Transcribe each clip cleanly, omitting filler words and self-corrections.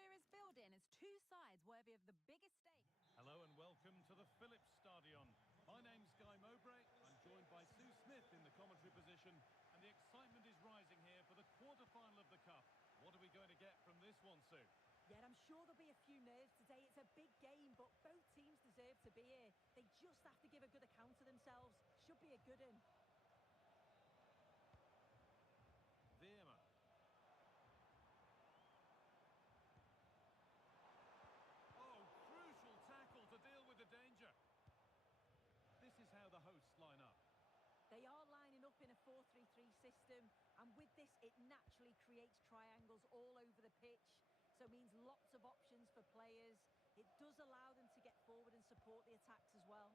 atmosphere is building as two sides worthy of the biggest stake. Hello and welcome to the Philips Stadion. My name's Guy Mowbray. I'm joined by Sue Smith in the commentary position, and the excitement is rising here for the quarter-final of the Cup. What are we going to get from this one, Sue? Yeah, I'm sure there'll be a few nerves today. It's a big game, but both teams deserve to be here. They just have to give a good account of themselves. Should be a good one. Veerman. Oh, crucial tackle to deal with the danger. This is how the hosts line up. They are lining up in a 4-3-3 system, and with this, it naturally creates triangles all over the pitch. So it means lots of options for players. It does allow them to get forward and support the attacks as well.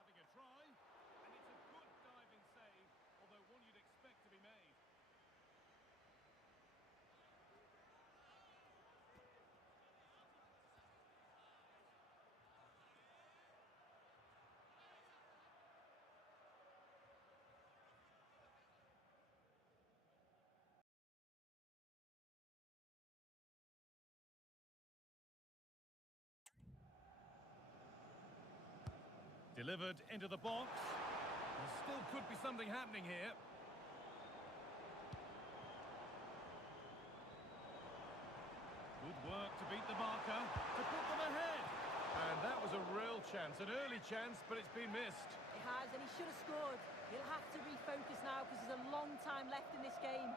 Having a try, and it's a good diving save, although one you'd expect to be made. Delivered into the box. There still could be something happening here. Good work to beat the marker, to put them ahead. And that was a real chance, an early chance, but it's been missed. It has, and he should have scored. He'll have to refocus now because there's a long time left in this game.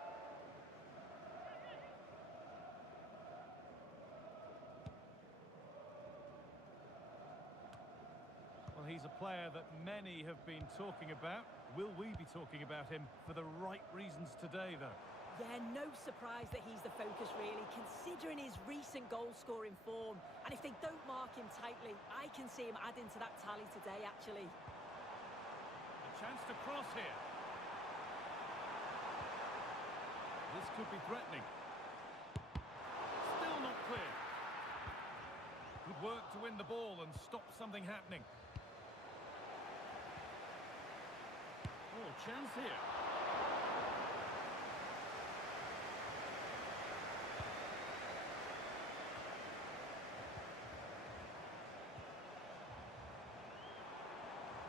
Well, he's a player that many have been talking about. Will we be talking about him for the right reasons today, though? Yeah, no surprise that he's the focus, really, considering his recent goal-scoring form. And if they don't mark him tightly, I can see him adding to that tally today, actually. A chance to cross here. This could be threatening. Still not clear. Good work to win the ball and stop something happening. Oh, chance here.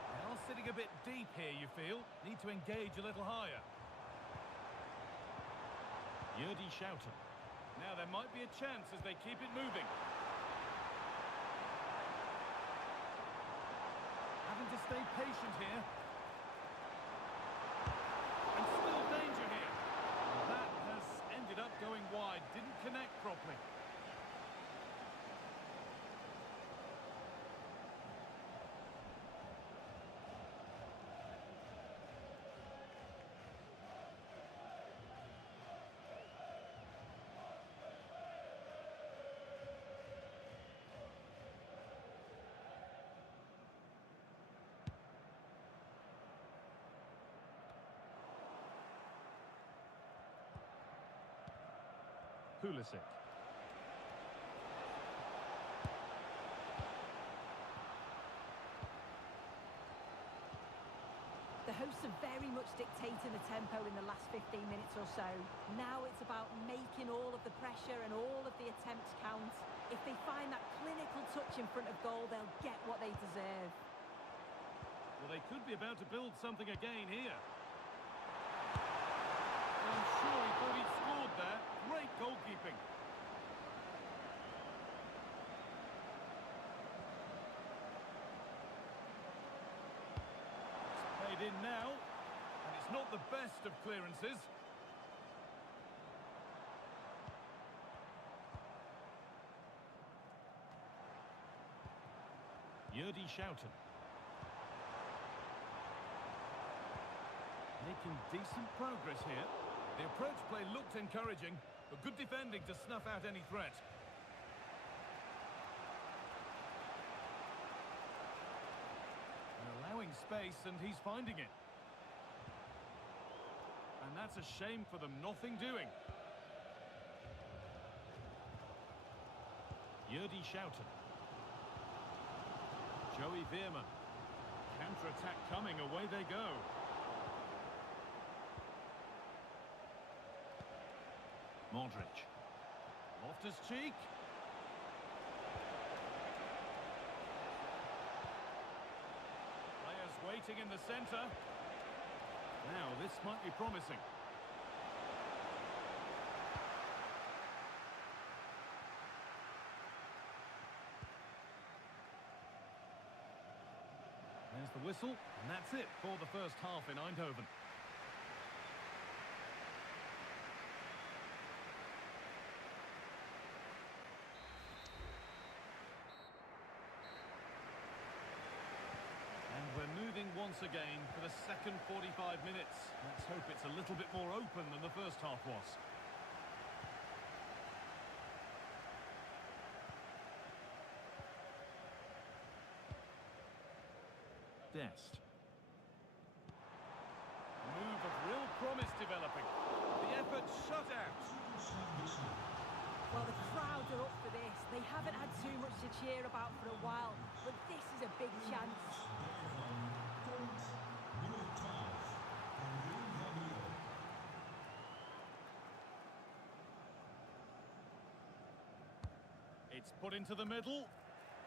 They are sitting a bit deep here, you feel. Need to engage a little higher. Yurdi Schouten. Now there might be a chance as they keep it moving. Having to stay patient here. And still danger here. That has ended up going wide. Didn't connect properly. Pulisic. The hosts are very much dictating the tempo in the last 15 minutes or so. Now it's about making all of the pressure and all of the attempts count. If they find that clinical touch in front of goal, they'll get what they deserve. Well, they could be about to build something again here. I'm sure he thought he'd scored there. Great goalkeeping. It's played in now, and it's not the best of clearances. Yurdi Schouten. Making decent progress here. The approach play looked encouraging, but good defending to snuff out any threat. They're allowing space, and he's finding it. And that's a shame for them, nothing doing. Yurdi Schouten. Joey Veerman. Counter-attack coming, away they go. Modric. Loftus-Cheek. Players waiting in the centre. Now, this might be promising. There's the whistle, and that's it for the first half in Eindhoven. And we're moving once again for the second 45 minutes. Let's hope it's a little bit more open than the first half was. Dest. Move of real promise developing. The effort shut out. Well, the crowd are up for this. They haven't had too much to cheer about for a while, but this is a big chance. It's put into the middle.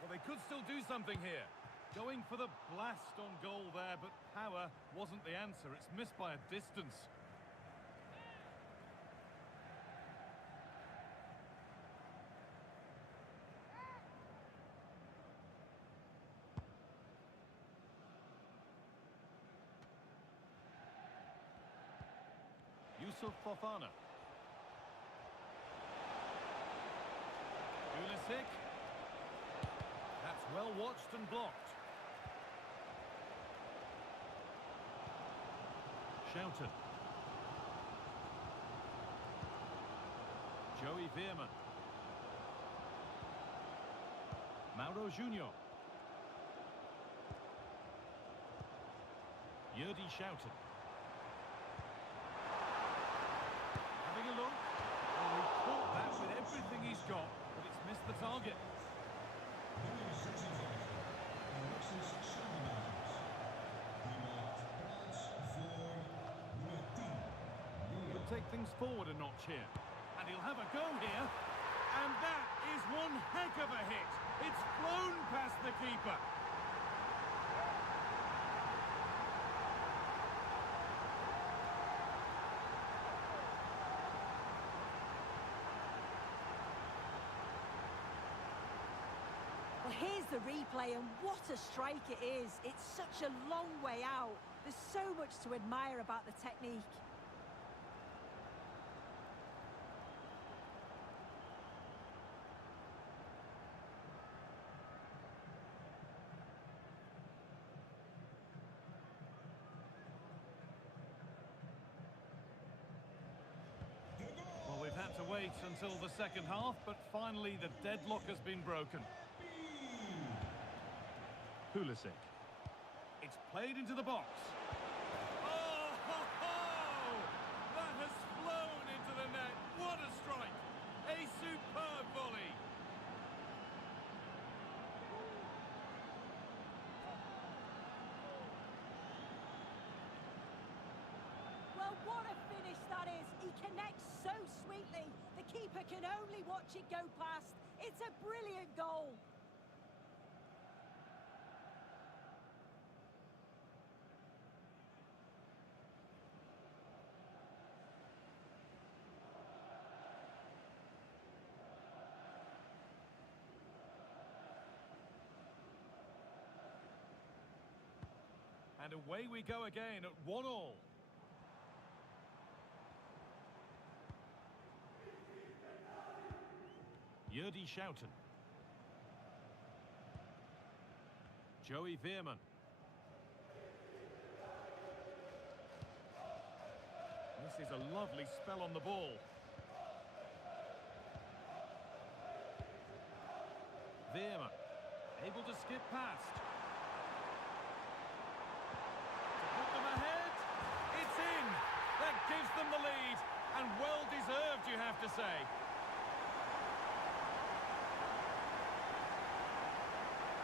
Well, they could still do something here. Going for the blast on goal there, but power wasn't the answer. It's missed by a distance. Yusuf Fofana. Pulisic. That's well watched and blocked. Schouten. Joey Veerman. Mauro Junior. Yerdy Schouten. Having a look. Oh, he caught that with everything he's got, but it's missed the target. He'll take things forward a notch here. And he'll have a go here. And that is one heck of a hit. It's flown past the keeper. Well, here's the replay, and what a strike it is. It's such a long way out. There's so much to admire about the technique. Well, we've had to wait until the second half, but finally the deadlock has been broken. Pulisic. It's played into the box. Oh, ho, ho! That has flown into the net. What a strike! A superb volley. Well, what a finish that is. He connects so sweetly. The keeper can only watch it go past. It's a brilliant goal. And away we go again at 1-1. Yerdy Schouten. Joey Veerman. This is a lovely spell on the ball. Veerman, able to skip past. To put them ahead, it's in. That gives them the lead, and well deserved, you have to say.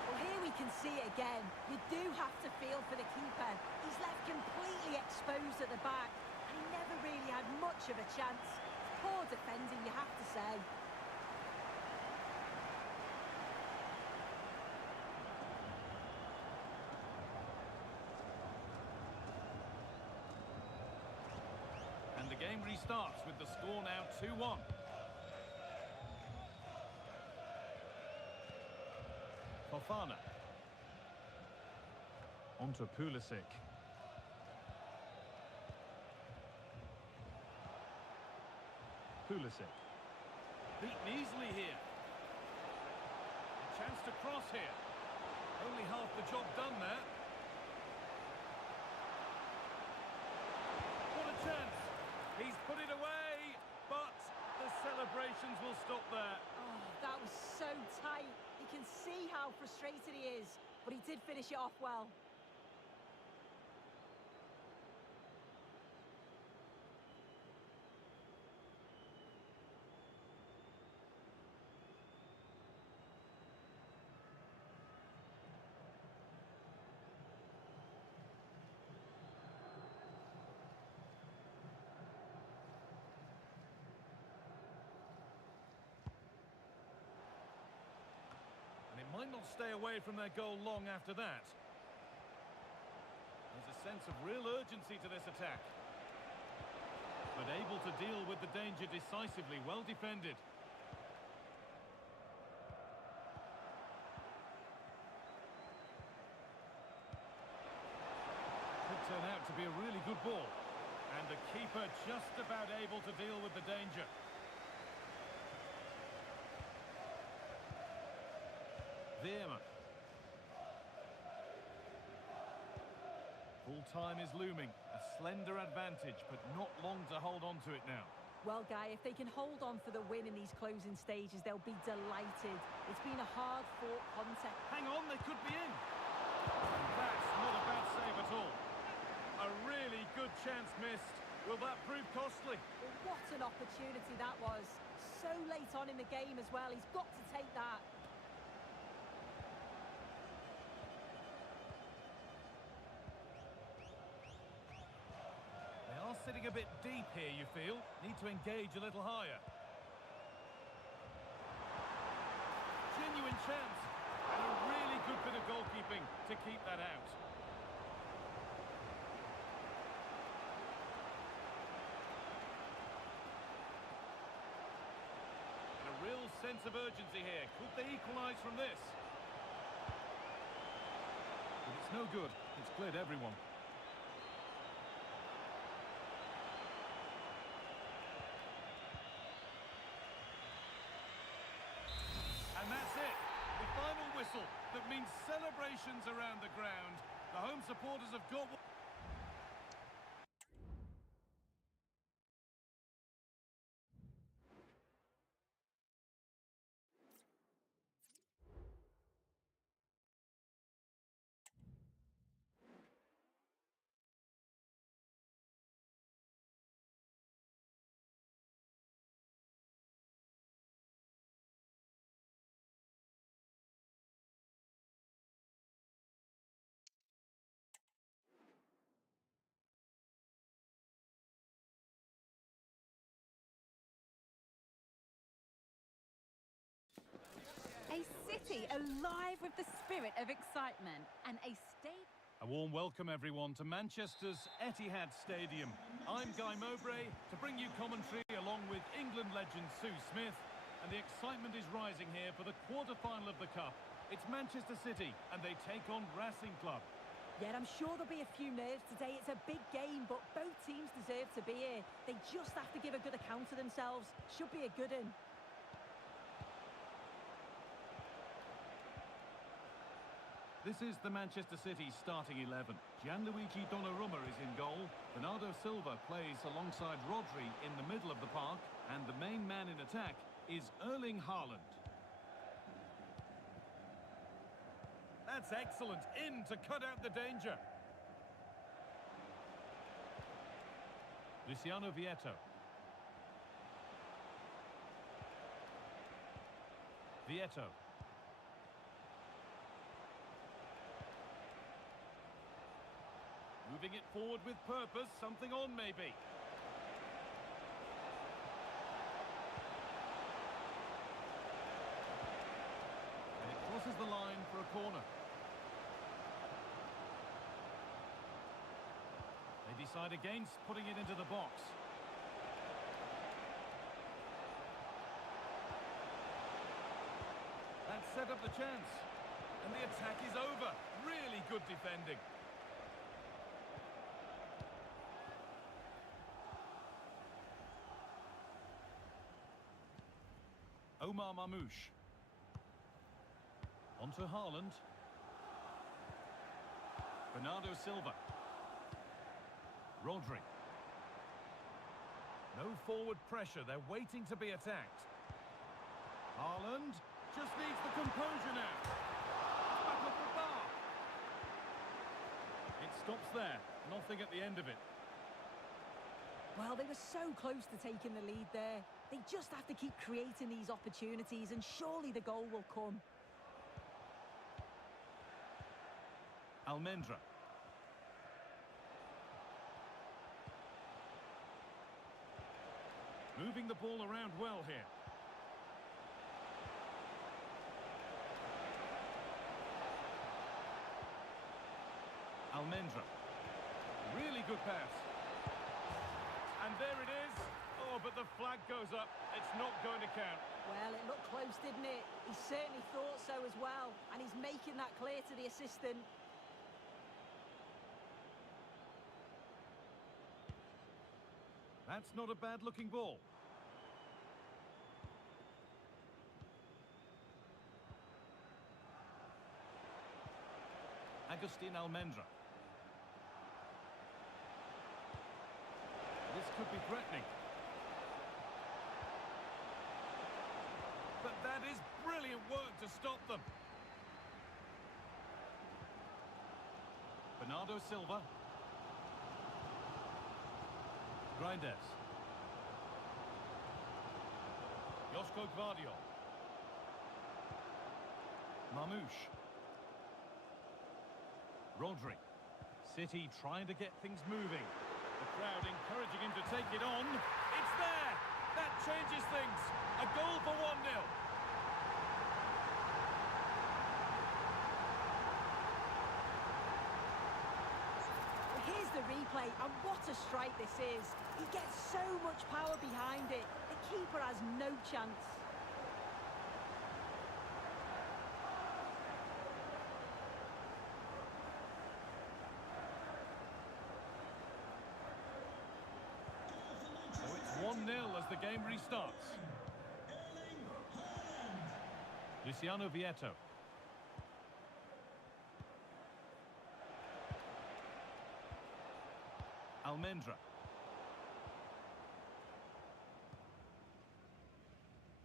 Well, here we can see it again. You do have to feel for the keeper. He's left completely exposed at the back, and he never really had much of a chance. Poor defending, you have to say. game restarts with the score now 2-1. Fofana. Onto Pulisic. Pulisic. Beaten easily here. A chance to cross here. Only half the job done there. What a chance. He's put it away, but the celebrations will stop there. Oh, that was so tight. You can see how frustrated he is, but he did finish it off well. Might not stay away from their goal long after that. There's a sense of real urgency to this attack. But able to deal with the danger decisively, well defended. Could turn out to be a really good ball. And the keeper just about able to deal with the danger. Vierma. Full time is looming. A slender advantage, but not long to hold on to it now. Well, Guy, if they can hold on for the win in these closing stages, they'll be delighted. It's been a hard-fought contest. Hang on, they could be in. And that's not a bad save at all. A really good chance missed. Will that prove costly? Well, what an opportunity that was. So late on in the game as well. He's got to take that. Sitting a bit deep here, you feel. Need to engage a little higher. Genuine chance. And a really good bit of goalkeeping to keep that out. And a real sense of urgency here. Could they equalise from this? But it's no good. It's cleared everyone. And that's it, the final whistle that means celebrations around the ground. The home supporters have got... A city alive with the spirit of excitement and a state... A warm welcome, everyone, to Manchester's Etihad Stadium. I'm Guy Mowbray to bring you commentary along with England legend Sue Smith, and the excitement is rising here for the quarter-final of the Cup. It's Manchester City, and they take on Racing Club. Yeah, I'm sure there'll be a few nerves today. It's a big game, but both teams deserve to be here. They just have to give a good account of themselves. Should be a good one. This is the Manchester City starting 11. Gianluigi Donnarumma is in goal. Bernardo Silva plays alongside Rodri in the middle of the park. And the main man in attack is Erling Haaland. That's excellent. In to cut out the danger. Luciano Vietto. Vietto. Moving it forward with purpose, something on maybe. And it crosses the line for a corner. They decide against putting it into the box. set up the chance. And the attack is over. Really good defending. Omar Mamouche. Onto Haaland. Bernardo Silva. Rodri. No forward pressure. They're waiting to be attacked. Haaland just needs the composure now. Back off the bar. It stops there. Nothing at the end of it. Well, they were so close to taking the lead there. They just have to keep creating these opportunities and surely the goal will come. Almendra. Moving the ball around well here. Almendra. Really good pass. And there it is. Oh, but the flag goes up. It's not going to count. Well, it looked close, didn't it? He certainly thought so as well. And he's making that clear to the assistant. That's not a bad-looking ball. Agustin Almendra. This could be threatening. But that is brilliant work to stop them. Bernardo Silva. Grinders. Josko Gvardiol. Mamouche. Rodri. City trying to get things moving. The crowd encouraging him to take it on. It's there! That changes things. A goal for 1-0. Here's the replay, and what a strike this is. He gets so much power behind it. The keeper has no chance. So it's 1-0 as the game restarts. Luciano Vietto. Almendra.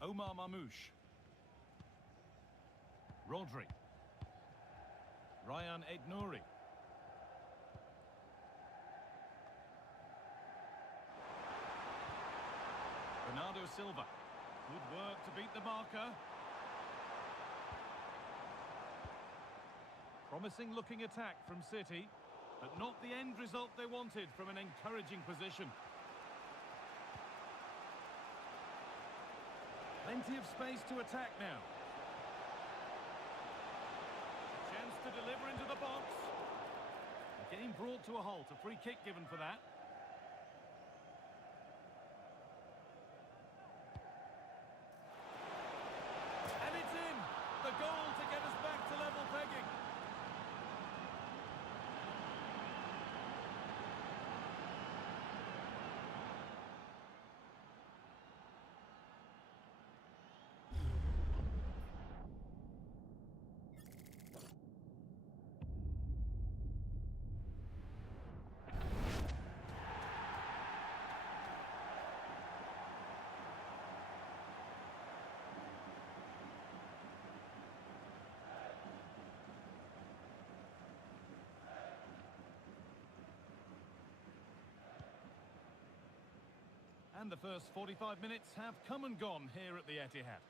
Omar Mamouche. Rodri. Ryan Aït-Nouri. Bernardo Silva. Good work to beat the marker. Promising looking attack from City, but not the end result they wanted from an encouraging position. Plenty of space to attack now. Chance to deliver into the box. The game brought to a halt. A free kick given for that. And it's in! The goal to get us back to level pegging. And the first 45 minutes have come and gone here at the Etihad.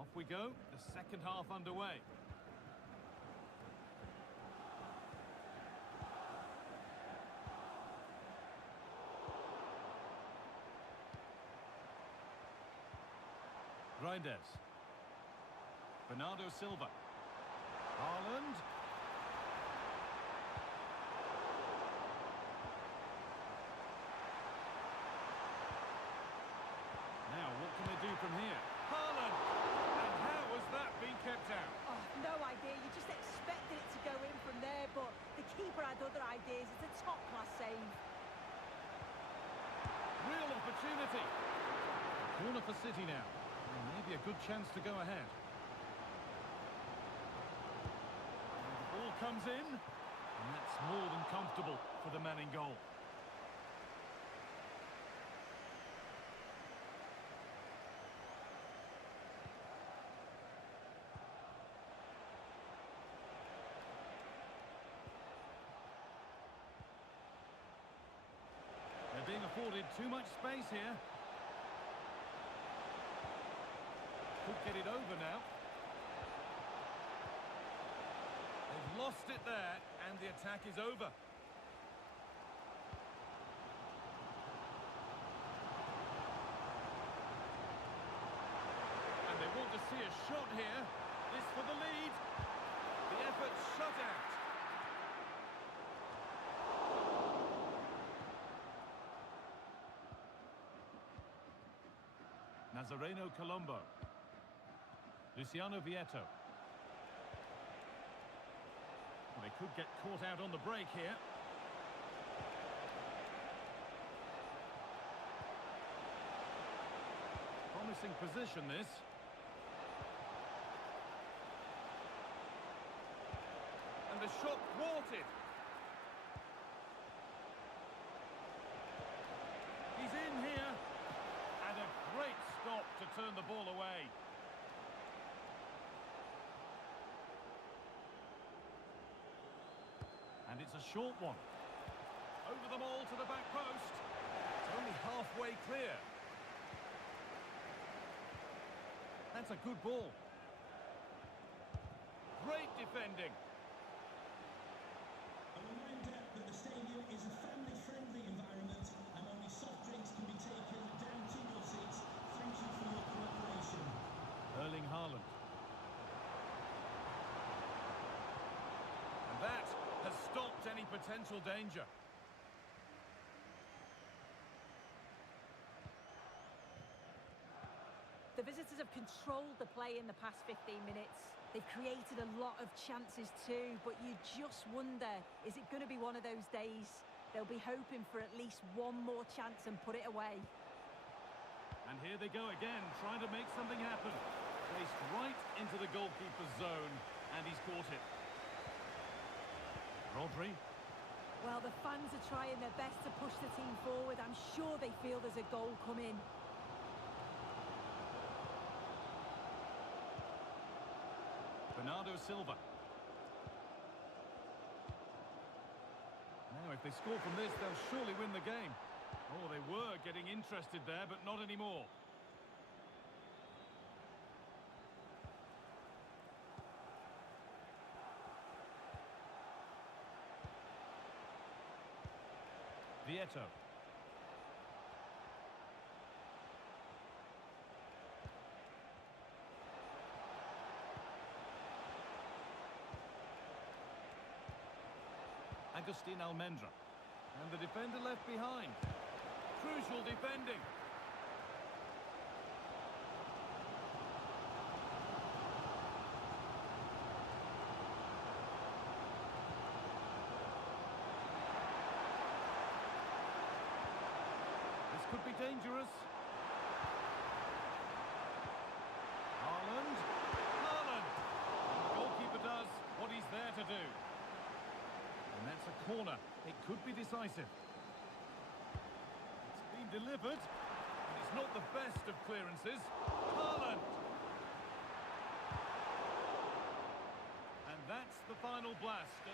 Off we go, the second half underway. Reinders. Bernardo Silva. Haaland. Now, what can they do from here? Haaland! And how has that been kept out? Oh, no idea. You just expected it to go in from there, but the keeper had other ideas. It's a top-class save. Real opportunity. Corner for City now. And maybe a good chance to go ahead. And the ball comes in. And that's more than comfortable for the man in goal. They're being afforded too much space here. Could get it over now. They've lost it there, and the attack is over. And they want to see a shot here. This for the lead. The effort shut out. Nazareno Colombo. Luciano Vietto. They could get caught out on the break here. Promising position, this. And the shot thwarted. He's in here. And a great stop to turn the ball away. And it's a short one. Over the ball to the back post. It's only halfway clear. That's a good ball. Great defending. A reminder that the stadium is a family-friendly environment and only soft drinks can be taken down to your seats. Thank you for your cooperation. Erling Haaland. And that has stopped any potential danger. The visitors have controlled the play in the past 15 minutes. They've created a lot of chances too, but you just wonder, is it going to be one of those days? They'll be hoping for at least one more chance and put it away. And here they go again, trying to make something happen. Placed right into the goalkeeper's zone, and he's caught it. Rodri. Well, the fans are trying their best to push the team forward. I'm sure they feel there's a goal coming. Bernardo Silva. Now, if they score from this, they'll surely win the game. Oh, they were getting interested there, but not anymore. Vietto. Agustin Almendra. And the defender left behind. Crucial defending. This could be dangerous. Haaland. Haaland! And the goalkeeper does what he's there to do. And that's a corner. It could be decisive. It's been delivered. And it's not the best of clearances. Haaland! And that's the final blast.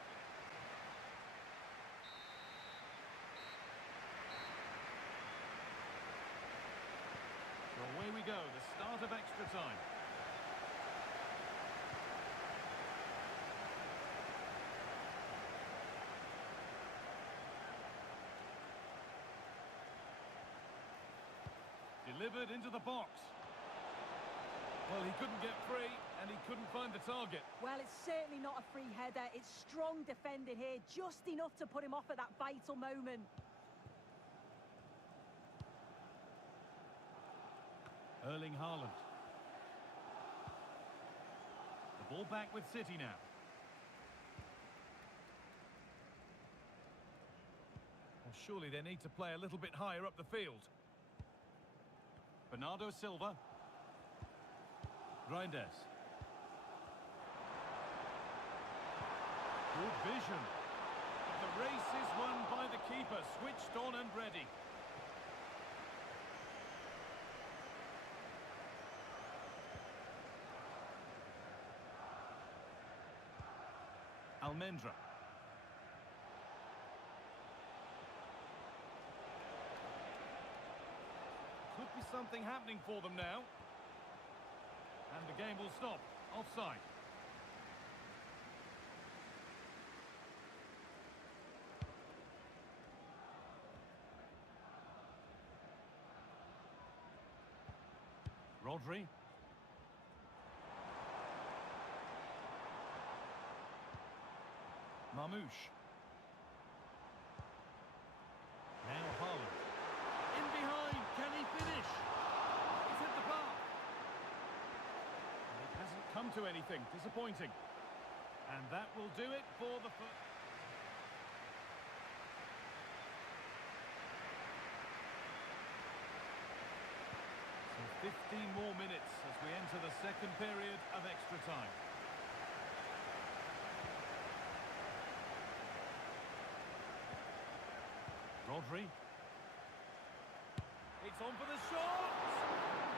So away we go, the start of extra time. Delivered into the box. Well, he couldn't get free, and he couldn't find the target. Well, it's certainly not a free header. It's strong defending here, just enough to put him off at that vital moment. Erling Haaland. The ball back with City now. Well, surely they need to play a little bit higher up the field. Bernardo Silva. Reinders. Good vision. But the race is won by the keeper, switched on and ready. Almendra. Could be something happening for them now. And the game will stop. Offside. Rodri. Mamouche. Now Haaland. In behind, can he finish? He's hit the bar. And it hasn't come to anything, disappointing. And that will do it for the first. So 15 more minutes as we enter the second period of extra time. Rodri. It's on for the shot!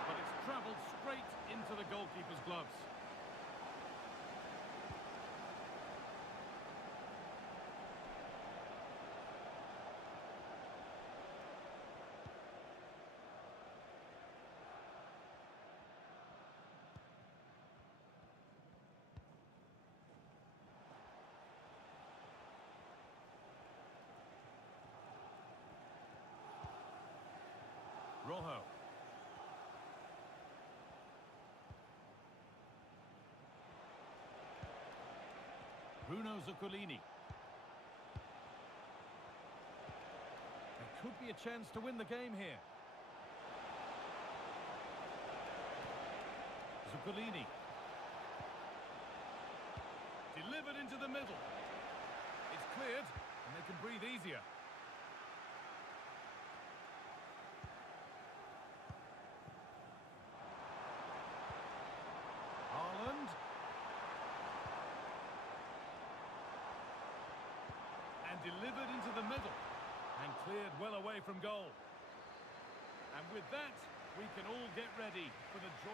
But it's travelled straight into the goalkeeper's gloves. Rojo. Bruno Zuccolini. There could be a chance to win the game here. Zuccolini. Delivered into the middle. It's cleared, and they can breathe easier. Delivered into the middle and cleared well away from goal. And with that, we can all get ready for the draw.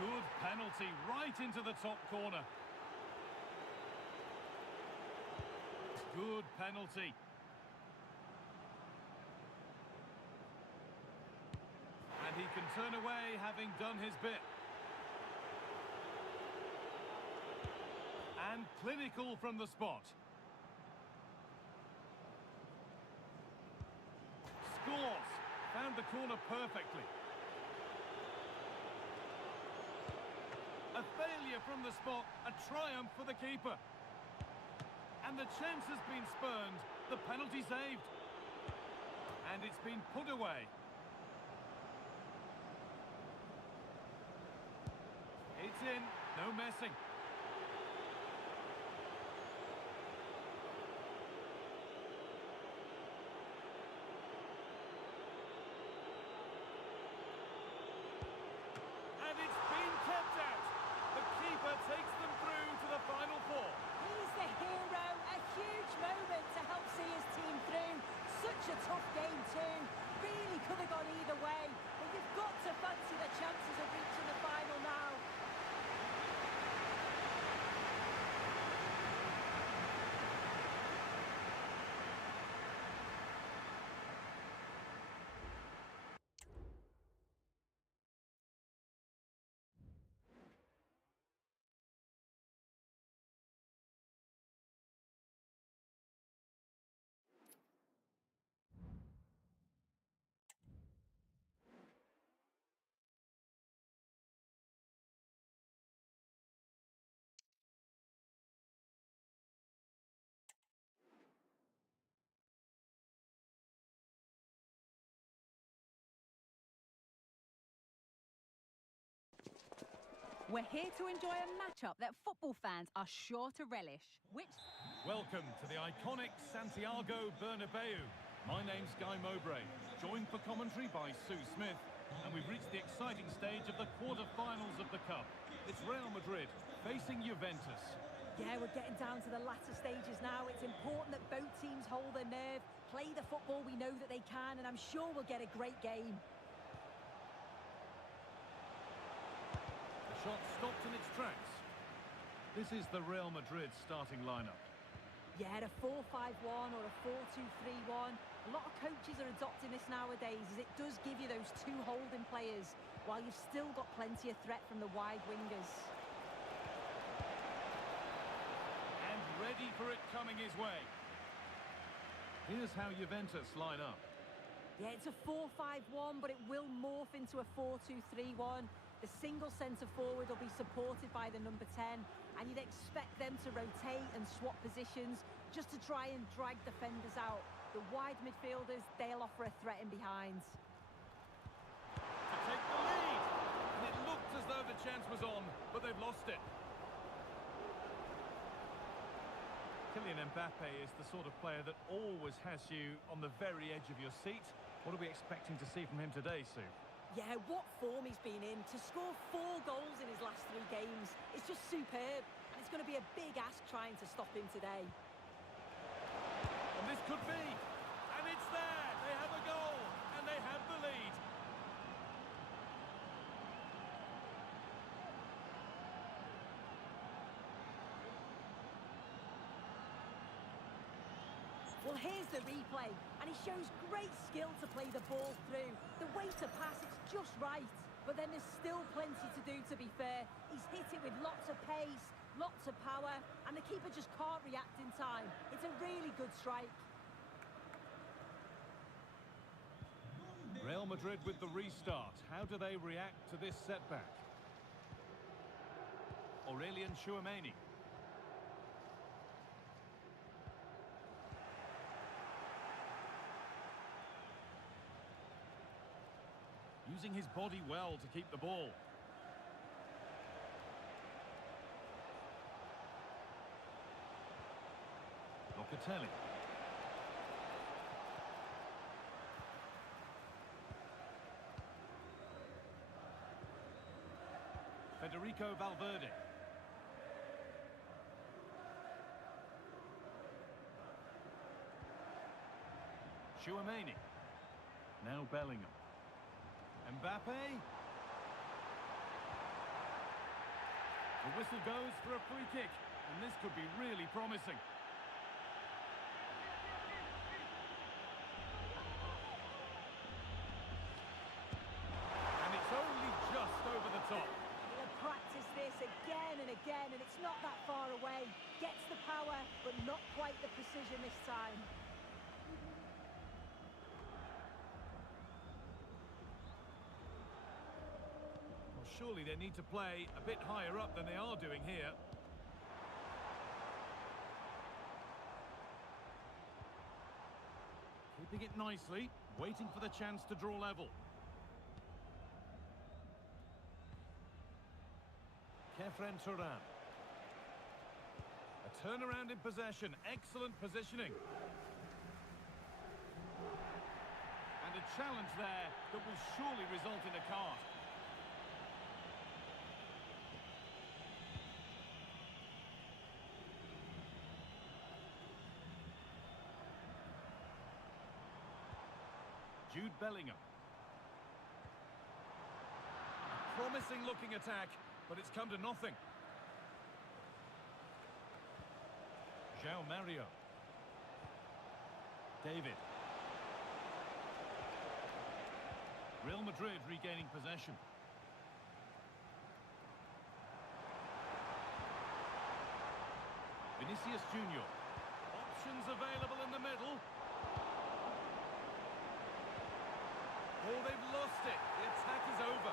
Good penalty right into the top corner. Good penalty. And he can turn away having done his bit. And clinical from the spot. Scores. Found the corner perfectly. A failure from the spot. A triumph for the keeper. And the chance has been spurned, the penalty saved. And it's been put away. It's in, no messing. And it's been kept out. The keeper takes them through to the final four. He's the hero, a huge moment to help see his team through. Such a tough game too. Really could have gone either way. But you've got to fancy the chances of reaching the final now. We're here to enjoy a matchup that football fans are sure to relish. Welcome to the iconic Santiago Bernabeu. My name's Guy Mowbray, joined for commentary by Sue Smith, and we've reached the exciting stage of the quarter-finals of the Cup. It's Real Madrid facing Juventus. Yeah, we're getting down to the latter stages now. It's important that both teams hold their nerve, play the football we know that they can, and I'm sure we'll get a great game. The shot stopped in its tracks. This is the Real Madrid starting lineup. Yeah, a 4-5-1 or a 4-2-3-1. A lot of coaches are adopting this nowadays as it does give you those two holding players while you've still got plenty of threat from the wide wingers. And ready for it coming his way. Here's how Juventus line up. Yeah, it's a 4-5-1, but it will morph into a 4-2-3-1. The single centre-forward will be supported by the number 10, and you'd expect them to rotate and swap positions just to try and drag defenders out. The wide midfielders, they'll offer a threat in behind. To take the lead! And it looked as though the chance was on, but they've lost it. Kylian Mbappe is the sort of player that always has you on the very edge of your seat. What are we expecting to see from him today, Sue? Yeah, what form he's been in. To score 4 goals in his last 3 games, it's just superb. And it's going to be a big ask trying to stop him today. And this could be. And it's there. They have a goal. And they have the lead. Well, here's the replay, and he shows great skill to play the ball through. The way to pass, it's just right. But then there's still plenty to do, to be fair. He's hit it with lots of pace, lots of power, and the keeper just can't react in time. It's a really good strike. Real Madrid with the restart. How do they react to this setback? Aurelian Tchouameni. Using his body well to keep the ball. Locatelli. Federico Valverde. Tchouameni. Now Bellingham. Mbappe. The whistle goes for a free kick, and this could be really promising. And it's only just over the top. He'll practice this again and again, and it's not that far away. Gets the power, but not quite the precision this time. Surely they need to play a bit higher up than they are doing here. Keeping it nicely, waiting for the chance to draw level. Kefren Turan. A turnaround in possession, excellent positioning. And a challenge there that will surely result in a card. Jude Bellingham. A promising looking attack, but it's come to nothing. João Mario. David. Real Madrid regaining possession. Vinicius Junior. Options available in the middle. Oh, they've lost it. The attack is over.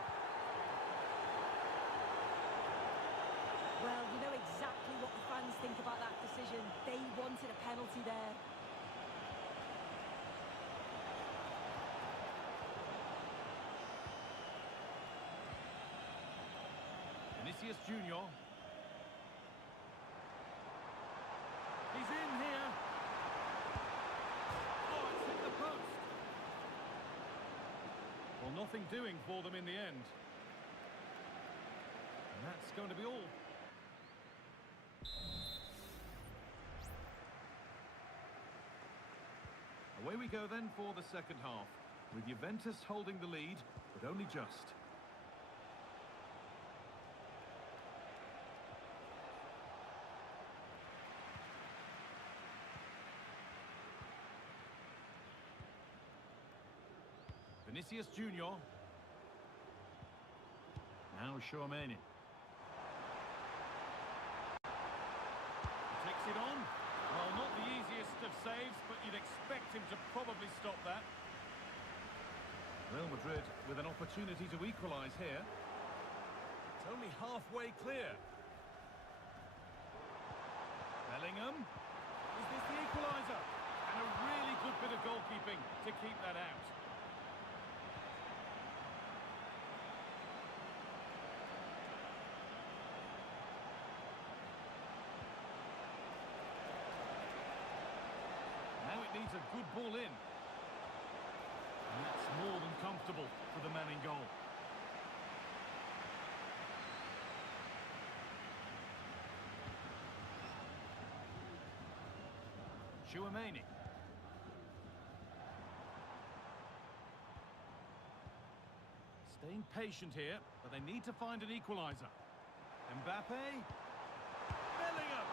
Well, you know exactly what the fans think about that decision. They wanted a penalty there. Vinicius Vinicius Junior. He's in here. Oh, it's hit the post. Well, nothing doing for them in the end. And that's going to be all. Away we go then for the second half, with Juventus holding the lead, but only just. Vinicius Junior. Now Tchouaméni. He takes it on. Well, not the easiest of saves, but you'd expect him to probably stop that. Real Madrid with an opportunity to equalise here. It's only halfway clear. Bellingham. Is this the equaliser? And a really good bit of goalkeeping to keep that out. Needs a good ball in. And that's more than comfortable for the man in goal. Tchouaméni. Staying patient here, but they need to find an equaliser. Mbappe. Bellingham.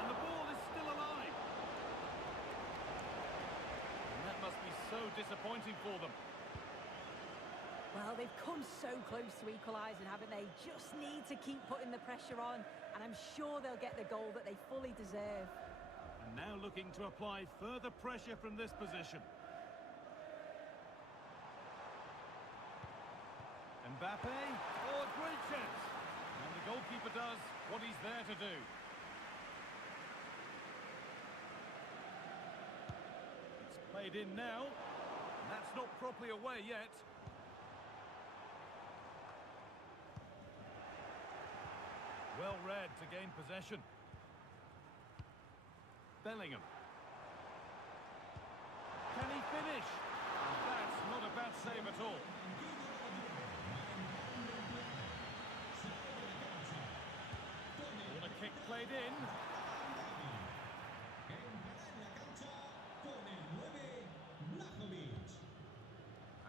And the ball is still alive. Must be so disappointing for them. Well, they've come so close to equalising, haven't they? Just need to keep putting the pressure on, and I'm sure they'll get the goal that they fully deserve. And now looking to apply further pressure from this position. Mbappe. Oh, a great chance. And the goalkeeper does what he's there to do. Played in now, and that's not properly away yet. Well read to gain possession. Bellingham. Can he finish? And that's not a bad save at all. Corner kick played in.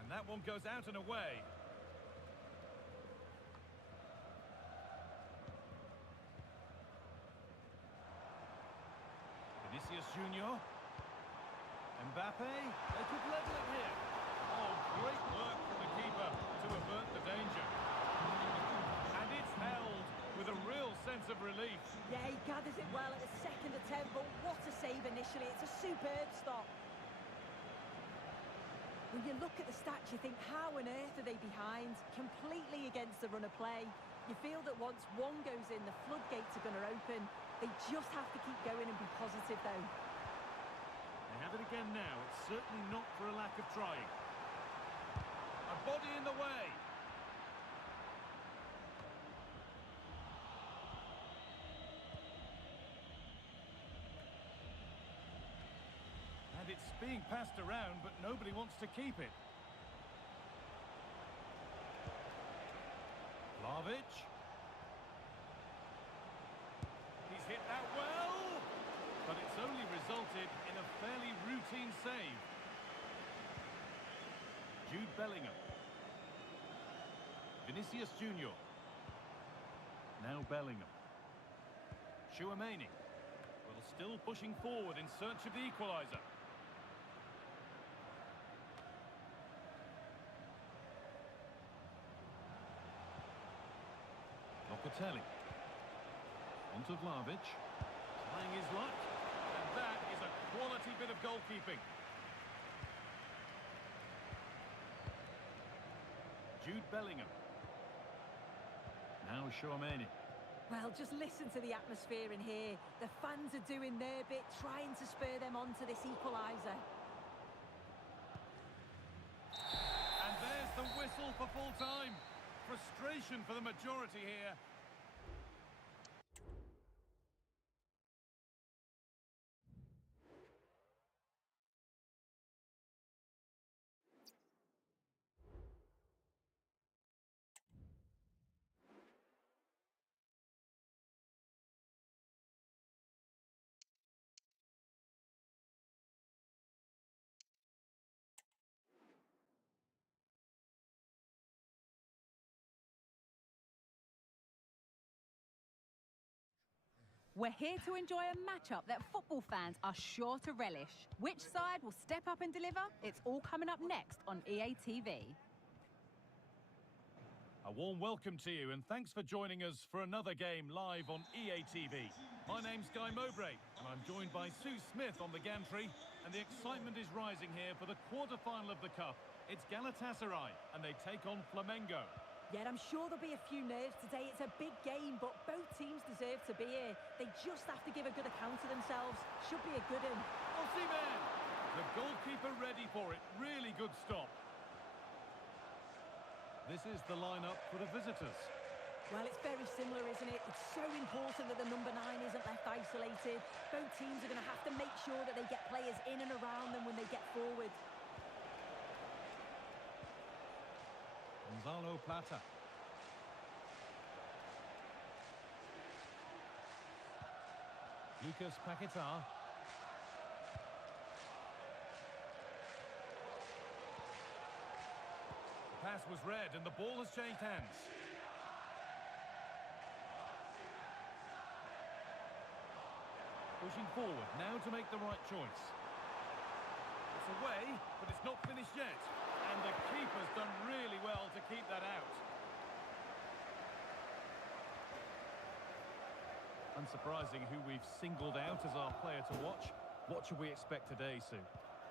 That one goes out and away. Vinicius Junior. Mbappe. They could level it here. Oh, great work from the keeper to avert the danger. And it's held with a real sense of relief. Yeah, he gathers it well at the second attempt, but what a save initially. It's a superb stop. When you look at the stats, you think, how on earth are they behind? Completely against the run of play. You feel that once one goes in, the floodgates are going to open. They just have to keep going and be positive, though. They have it again now. It's certainly not for a lack of trying. A body in the way. It's being passed around, but nobody wants to keep it. Vlahovic. He's hit that well, but it's only resulted in a fairly routine save. Jude Bellingham. Vinicius Junior. Now Bellingham. Tchouaméni. Well, still pushing forward in search of the equaliser. Locatelli. Onto Vlahovic. Trying his luck. And that is a quality bit of goalkeeping. Jude Bellingham. Now Tchouaméni. Well, just listen to the atmosphere in here. The fans are doing their bit, trying to spur them on to this equaliser. And there's the whistle for full time. Frustration for the majority here. We're here to enjoy a matchup that football fans are sure to relish. Which side will step up and deliver? It's all coming up next on EA TV. A warm welcome to you and thanks for joining us for another game live on EA TV. My name's Guy Mowbray and I'm joined by Sue Smith on the gantry, and the excitement is rising here for the quarter-final of the Cup. It's Galatasaray and they take on Flamengo. Yeah, I'm sure there'll be a few nerves today. It's a big game, but both teams deserve to be here. They just have to give a good account of themselves. Should be a good one. AC Milan! The goalkeeper ready for it. Really good stop. This is the lineup for the visitors. Well, it's very similar, isn't it? It's so important that the number 9 isn't left isolated. Both teams are going to have to make sure that they get players in and around them when they get forward. Gonzalo Plata. Lucas Paquetá. The pass was read and the ball has changed hands. Pushing forward now to make the right choice. It's away, but it's not finished yet. And the keeper's done really well to keep that out. Unsurprising who we've singled out as our player to watch. What should we expect today, Sue?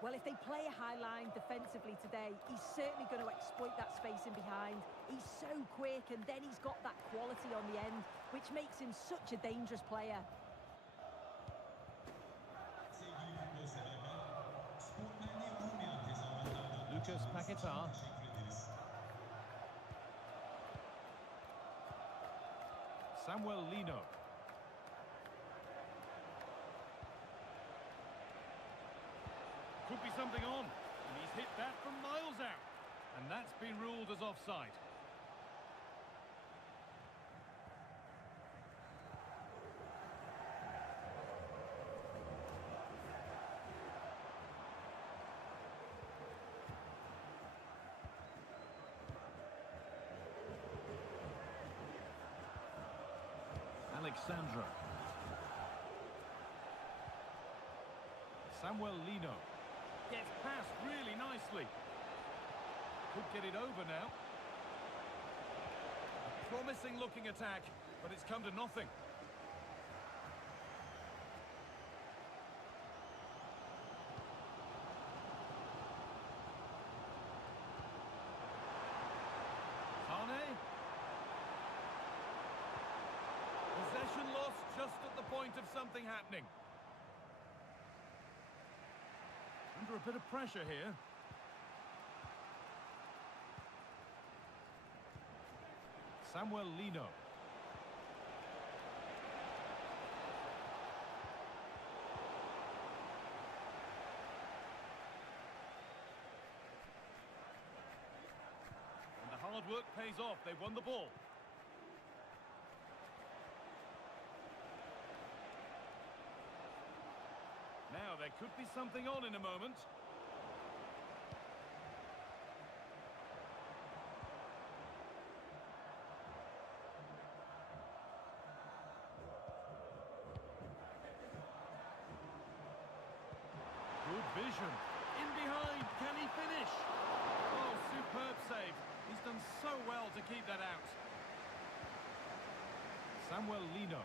Well, if they play a high line defensively today, he's certainly going to exploit that space in behind. He's so quick, and then he's got that quality on the end, which makes him such a dangerous player. Lucas Paquetá. Samuel Lino. Could be something on, and he's hit that from miles out. And that's been ruled as offside. Alexandra. Samuel Lino. Gets past really nicely. Could get it over now. A promising looking attack, but it's come to nothing. Sane. Possession lost just at the point of something happening. Under a bit of pressure here. Samuel Lino. And the hard work pays off. They won the ball. Now, there could be something on in a moment. Good vision. In behind. Can he finish? Oh, superb save. He's done so well to keep that out. Samuel Lino.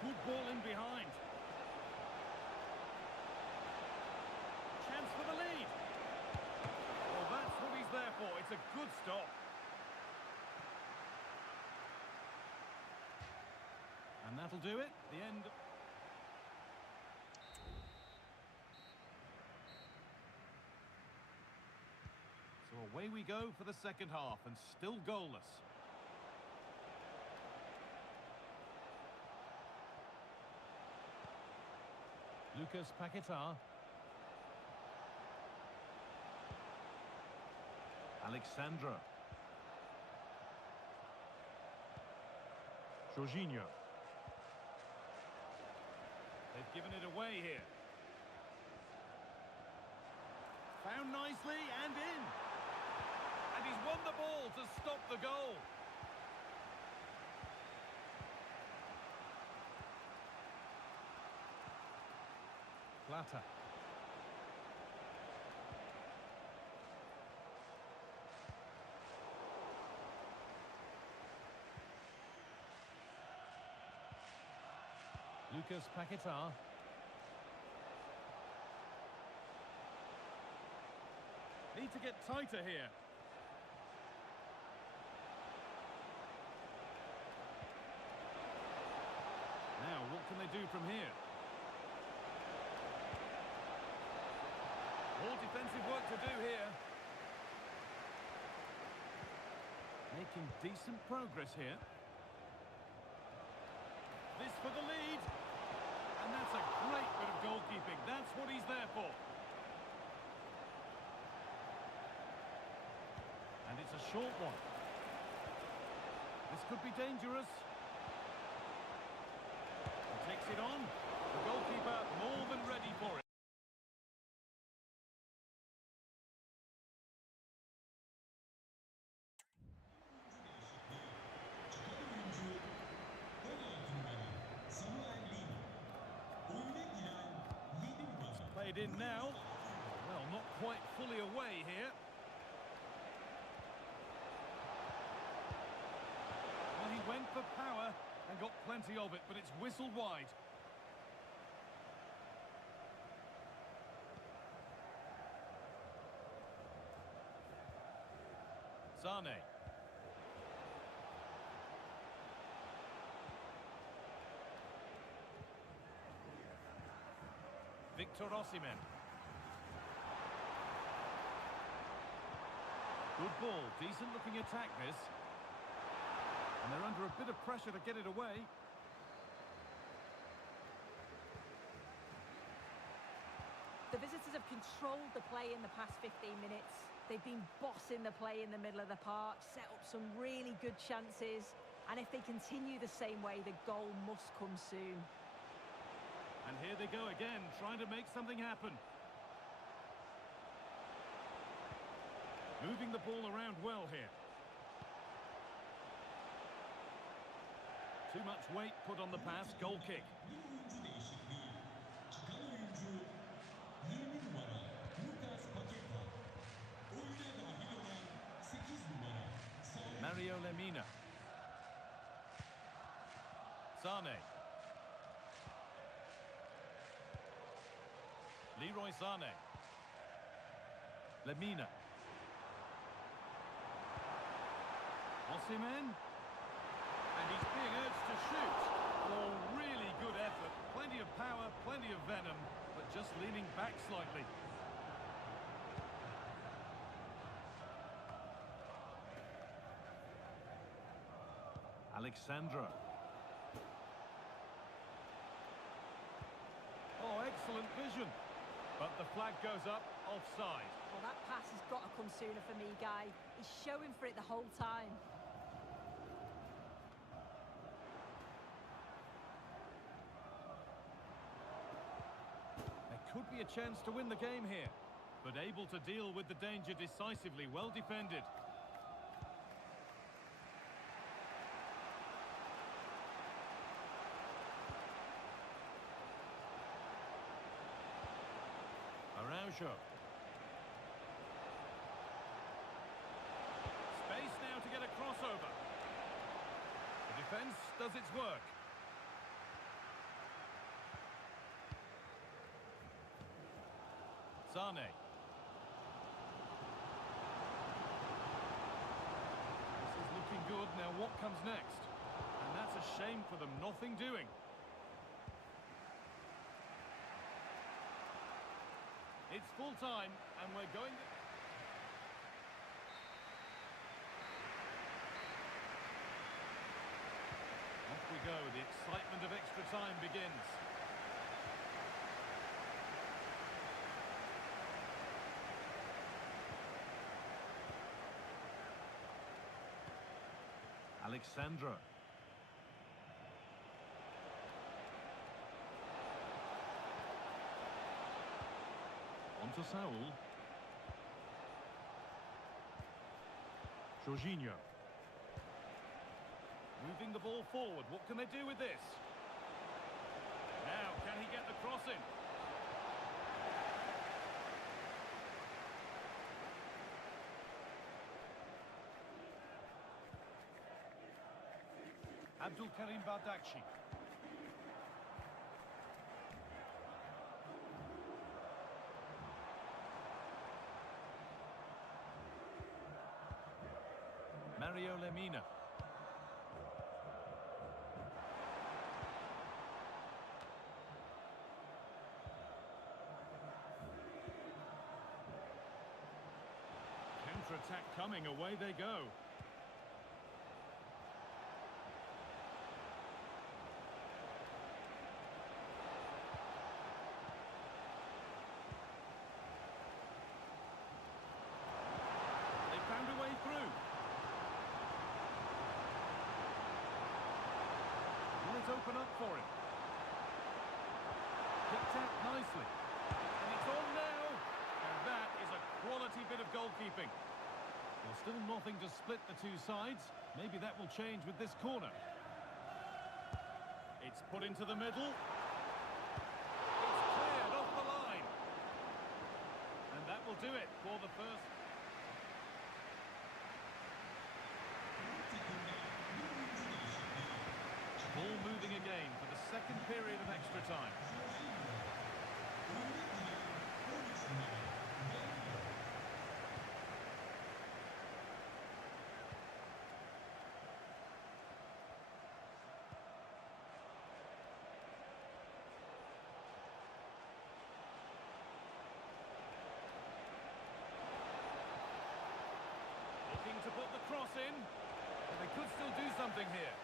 Good ball in behind. Chance for the lead. Well, that's what he's there for. It's a good stop. And that'll do it. The end. So away we go for the second half, and still goalless. Lucas Paquetá. Alexandra. Jorginho. They've given it away here. Found nicely and in. And he's won the ball to stop the goal. Plata. Lucas Paquetá. Need to get tighter here. Now, what can they do from here? All defensive work to do here. Making decent progress here. This for the lead. And that's a great bit of goalkeeping. That's what he's there for. And it's a short one. This could be dangerous. He takes it on. The goalkeeper more than ready for it. Played in now. Well, not quite fully away here. Well, he went for power and got plenty of it, but it's whistled wide. Sane. Victor Osimhen. Good ball, decent looking attack this. And they're under a bit of pressure to get it away. The visitors have controlled the play in the past 15 minutes. They've been bossing the play in the middle of the park, set up some really good chances. And if they continue the same way, the goal must come soon. And here they go again, trying to make something happen. Moving the ball around well here. Too much weight put on the pass, goal kick. Mario Lemina. Sane. Leroy Sane. Lemina. Osimhen. And he's being urged to shoot. Oh, really good effort. Plenty of power, plenty of venom, but just leaning back slightly. Alexandra. Oh, excellent vision. But the flag goes up, offside. Well, that pass has got to come sooner for me, Guy. He's showing for it the whole time. There could be a chance to win the game here, but able to deal with the danger decisively, well defended. Araujo. Space now to get a crossover. The defence does its work. Sane. This is looking good. Now what comes next? And that's a shame for them. Nothing doing. It's full time, and we're going to... Off we go. The excitement of extra time begins. Alexandra. On to Saul. Jorginho. Moving the ball forward. What can they do with this? Now, can he get the cross in? Abdul Karim Bardakci. Mario Lemina. Counter-attack coming, away they go. They found a way through. Will it open up for him? Picked out nicely. And it's on now. And that is a quality bit of goalkeeping. There's still nothing to split the two sides. Maybe that will change with this corner. It's put into the middle. It's cleared off the line. And that will do it for the first. Ball moving again for the second period of extra time. Looking to put the cross in. And they could still do something here.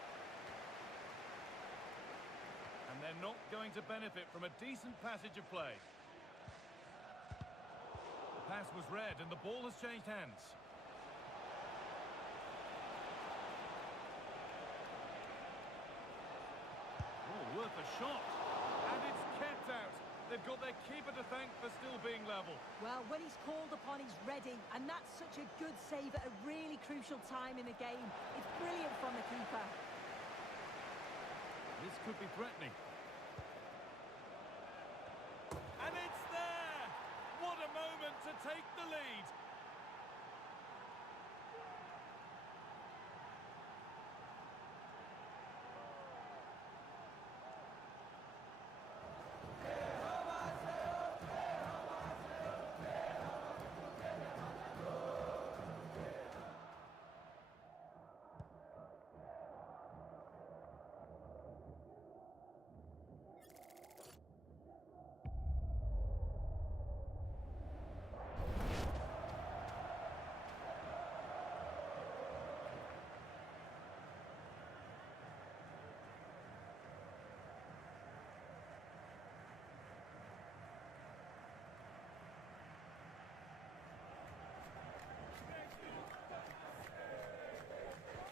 And they're not going to benefit from a decent passage of play. The pass was read and the ball has changed hands. Oh, worth a shot. And it's kept out. They've got their keeper to thank for still being level. Well, when he's called upon, he's ready. And that's such a good save at a really crucial time in the game. It's brilliant from the keeper. This could be threatening. And it's there! What a moment to take the lead!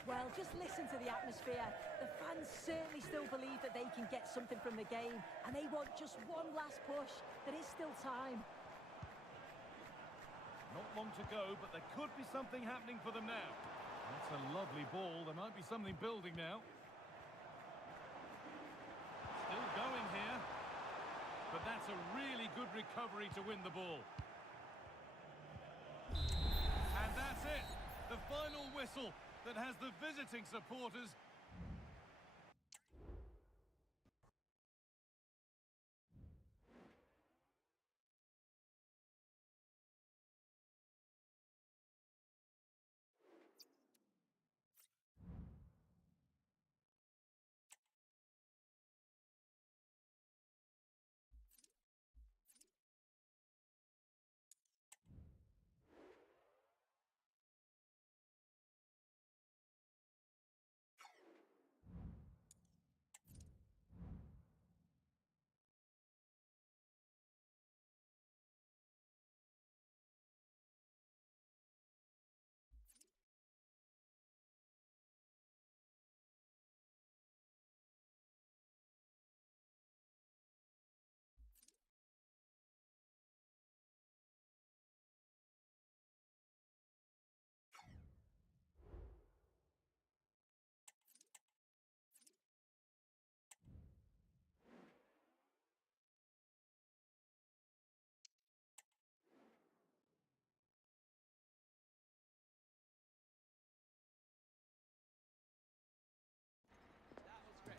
Well, just listen to the atmosphere. The fans certainly still believe that they can get something from the game, and they want just one last push. There is still time. Not long to go, but there could be something happening for them now. That's a lovely ball. There might be something building now. Still going here. But that's a really good recovery to win the ball. And that's it. The final whistle that has the visiting supporters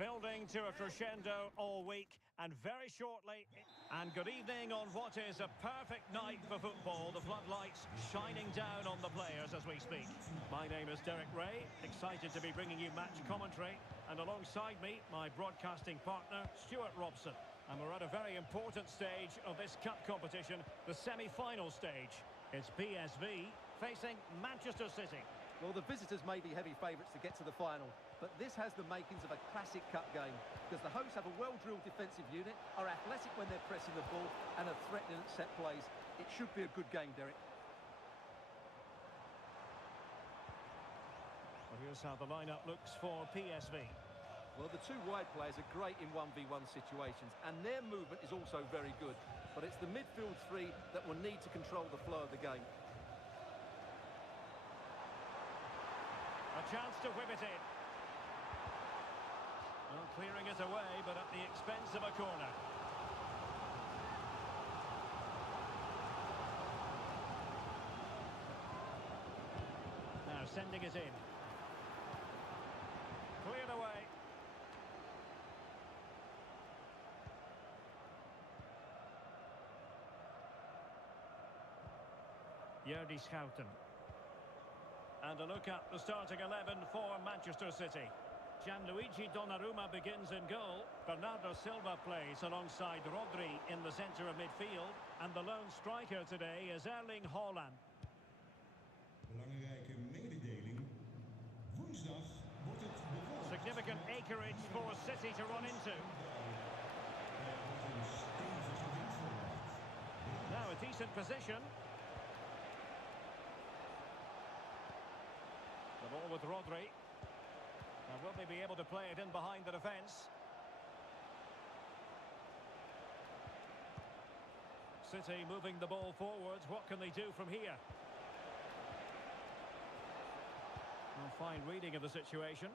Building to a crescendo all week, and very shortly... And good evening on what is a perfect night for football. The floodlights shining down on the players as we speak. My name is Derek Ray, excited to be bringing you match commentary. And alongside me, my broadcasting partner, Stuart Robson. And we're at a very important stage of this cup competition, the semi-final stage. It's PSV facing Manchester City. Well, the visitors may be heavy favourites to get to the final, but this has the makings of a classic cup game, because the hosts have a well-drilled defensive unit, are athletic when they're pressing the ball, and are threatening at set plays. It should be a good game, Derek. Well, here's how the lineup looks for PSV. Well, the two wide players are great in 1v1 situations, and their movement is also very good. But it's the midfield three that will need to control the flow of the game. A chance to whip it in. Well, clearing it away, but at the expense of a corner. Now sending it in. Cleared away. Jordi Schouten. And a look at the starting 11 for Manchester City. Gianluigi Donnarumma begins in goal. Bernardo Silva plays alongside Rodri in the centre of midfield. And the lone striker today is Erling Haaland. Belangrijke mededeling. Woensdag wordt het bevolkt. Significant acreage for City to run into. Now a decent position. The ball with Rodri. And will they be able to play it in behind the defence? City moving the ball forwards. What can they do from here? Well, fine reading of the situation.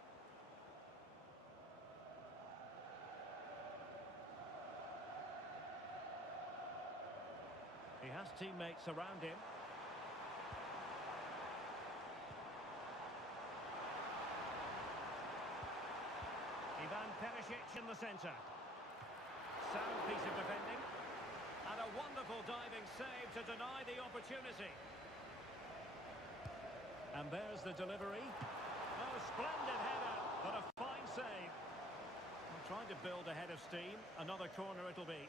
He has teammates around him. Ivan Perisic in the centre. Sound piece of defending. And a wonderful diving save to deny the opportunity. And there's the delivery. Oh, splendid header, but a fine save. I'm trying to build a head of steam. Another corner it'll be.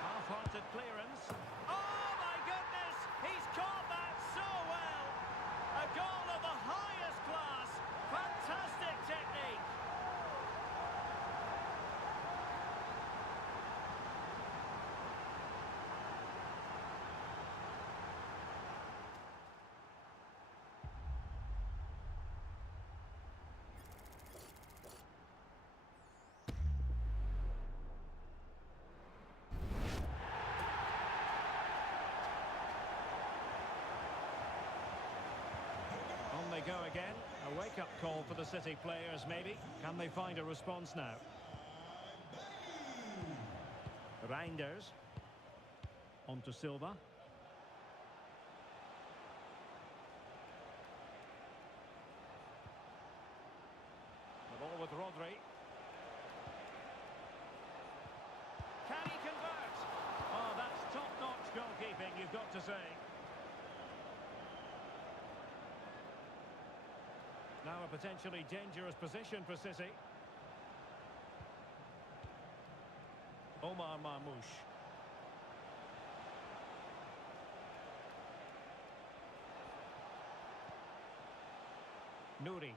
Half-hearted clearance. Oh, my goodness! He's caught that so well! A goal of the highest class. Fantastic technique. On they go again. A wake-up call for the City players, maybe. Can they find a response now? Reinders. On to Silva. The ball with Rodri. Can he convert? Oh, that's top-notch goalkeeping, you've got to say. Now a potentially dangerous position for City. Omar Marmoush. Nouri.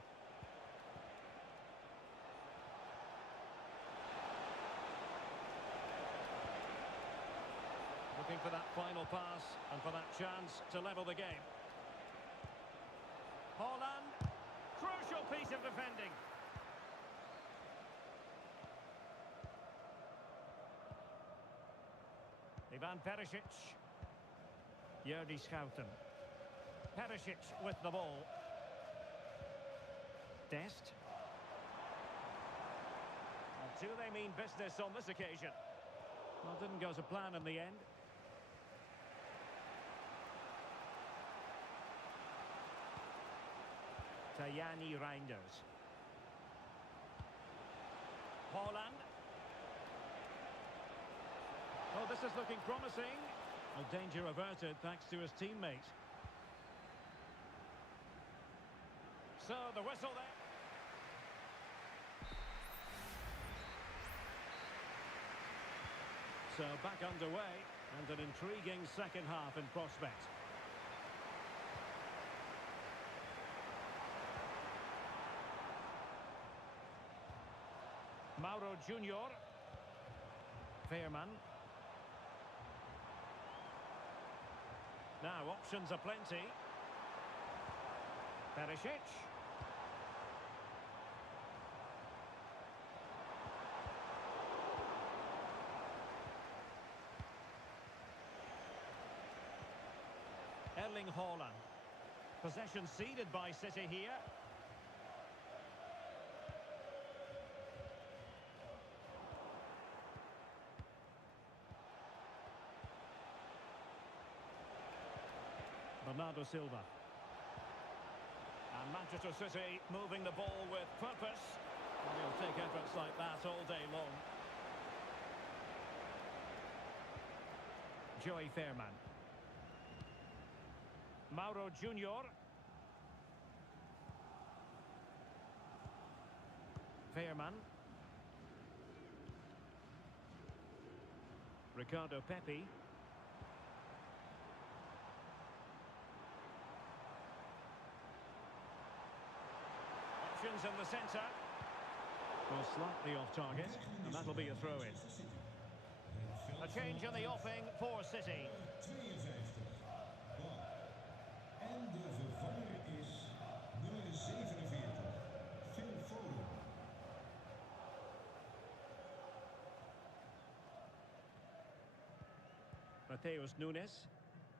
Looking for that final pass and for that chance to level the game. Haaland. Crucial piece of defending. Ivan Perisic. Jordi Schouten. Perisic with the ball. Dest. Well, do they mean business on this occasion? Well, didn't go to plan in the end. Tajani Reinders. Haaland. Oh, this is looking promising. Well, danger averted thanks to his teammate. So, the whistle there. So, back underway, and an intriguing second half in prospect. Mauro Junior. Fairman. Now, options are plenty. Perisic. Erling Haaland. Possession ceded by City here. Bernardo Silva. And Manchester City moving the ball with purpose. They'll take efforts like that all day long. Joey Fairman. Mauro Junior. Fairman. Ricardo Pepi. Options in the centre. Well, slightly off target, and that'll be a throw-in. A change in the offing for City. En de vervanger is nummer 47, Phil Foden. Mateus Nunes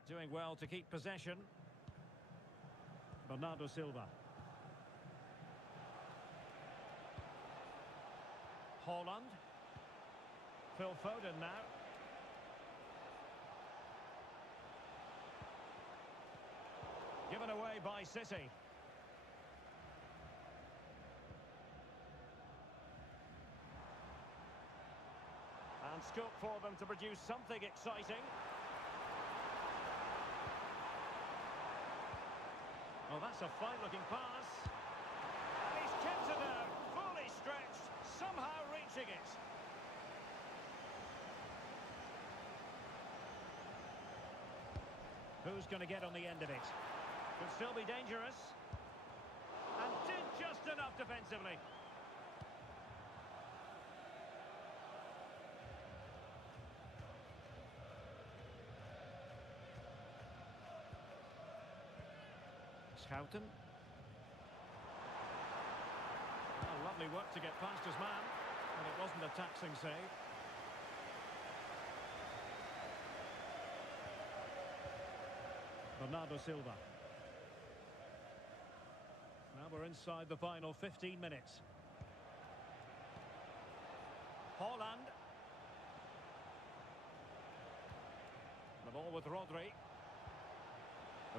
doing well to keep possession. Bernardo Silva. Haaland. Phil Foden now. Given away by City. And scope for them to produce something exciting. Well, that's a fine-looking pass. And he's kept it out, fully stretched, somehow reaching it. Who's going to get on the end of it? Could still be dangerous. And did just enough defensively. Schouten. Well, lovely work to get past his man. And it wasn't a taxing save. Bernardo Silva. Now we're inside the final 15 minutes. Haaland. The ball with Rodri.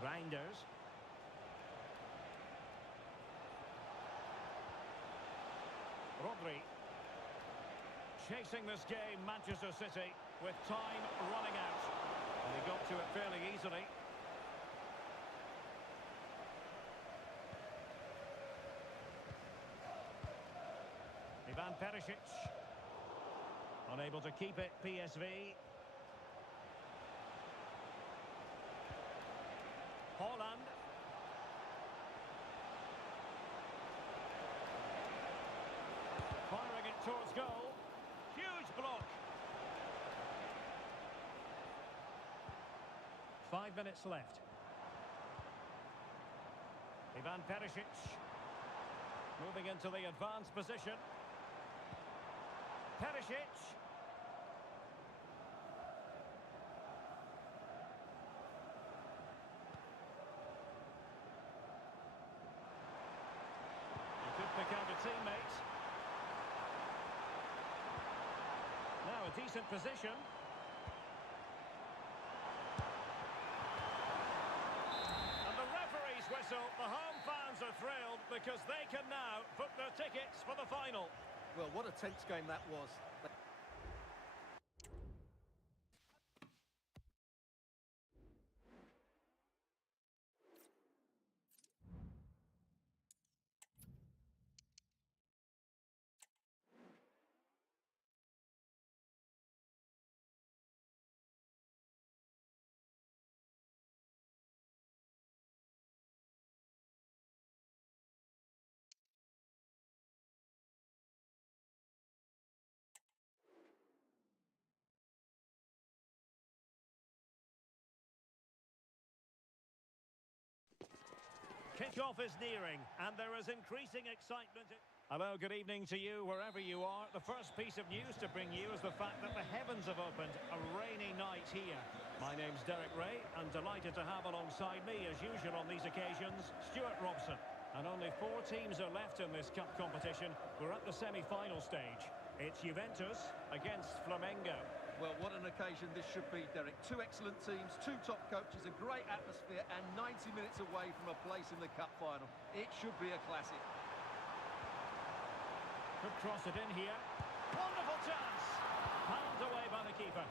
Reinders. Rodri. Chasing this game, Manchester City, with time running out. And he got to it fairly easily. Ivan Perisic. Unable to keep it, PSV. Haaland. Firing it towards goal. Huge block. 5 minutes left. Ivan Perisic. Moving into the advanced position. Perisic. He could pick out a teammate. Now a decent position. And the referee's whistle. The home fans are thrilled because they can now book their tickets for the final. Well, what a tense game that was. Kickoff is nearing, and there is increasing excitement. Hello, good evening to you, wherever you are. The first piece of news to bring you is the fact that the heavens have opened. A rainy night here. My name's Derek Ray, and delighted to have alongside me, as usual on these occasions, Stuart Robson. And only 4 teams are left in this cup competition. We're at the semi-final stage. It's Juventus against Flamengo. Well, what an occasion this should be, Derek. 2 excellent teams, 2 top coaches, a great atmosphere, and 90 minutes away from a place in the cup final. It should be a classic. Could cross it in here. Wonderful chance! Pounded away by the keeper.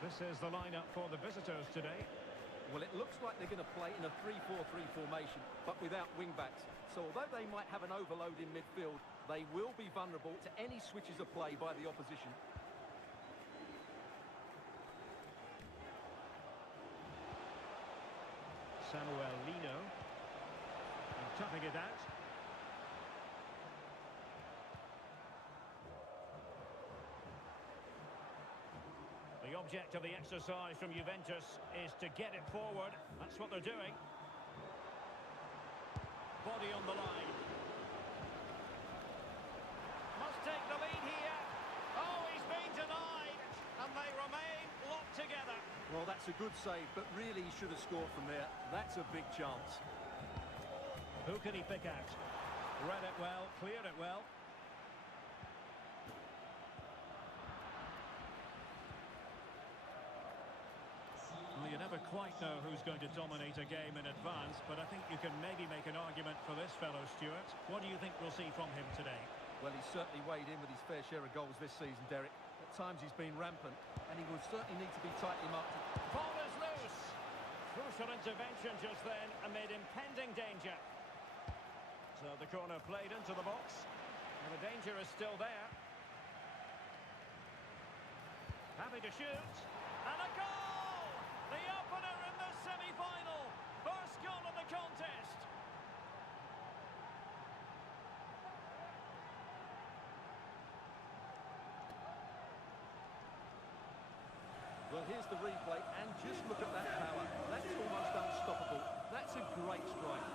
This is the lineup for the visitors today. Well, it looks like they're going to play in a 3-4-3 formation, but without wing-backs. So although they might have an overload in midfield, they will be vulnerable to any switches of play by the opposition. Samuel Lino. And toughing it out. The object of the exercise from Juventus is to get it forward. That's what they're doing. Body on the line. Must take the lead here. Oh, he's been denied. And they remain locked together. Well, that's a good save, but really he should have scored from there. That's a big chance. Who can he pick out? Read it well, cleared it well. Well, you never quite know who's going to dominate a game in advance, but I think you can maybe make an argument for this fellow, Stuart. What do you think we'll see from him today? Well, he's certainly weighed in with his fair share of goals this season, Derek. At times he's been rampant, and he will certainly need to be tightly marked. Ball is loose. Crucial intervention just then amid impending danger. So the corner played into the box. And the danger is still there. Happy to shoot. And a goal! The opener in the semi-final. First goal of the contest. Well, here's the replay, and just look at that power. That's almost unstoppable. That's a great strike.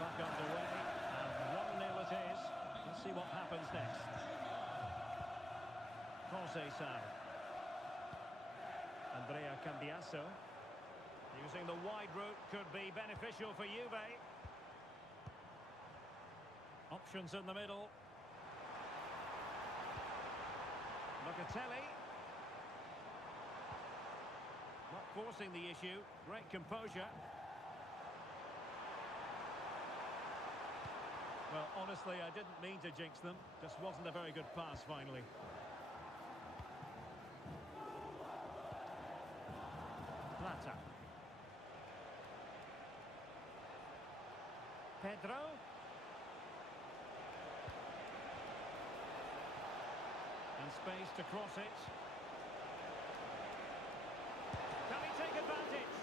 Back underway, and 1-0 it is. Let's see what happens next. Jose Sal. Andrea Cambiasso. Using the wide route could be beneficial for Juve. Options in the middle. Locatelli. Not forcing the issue. Great composure. Well, honestly, I didn't mean to jinx them. Just wasn't a very good pass, finally. Plata. Pedro. And space to cross it. Can he take advantage?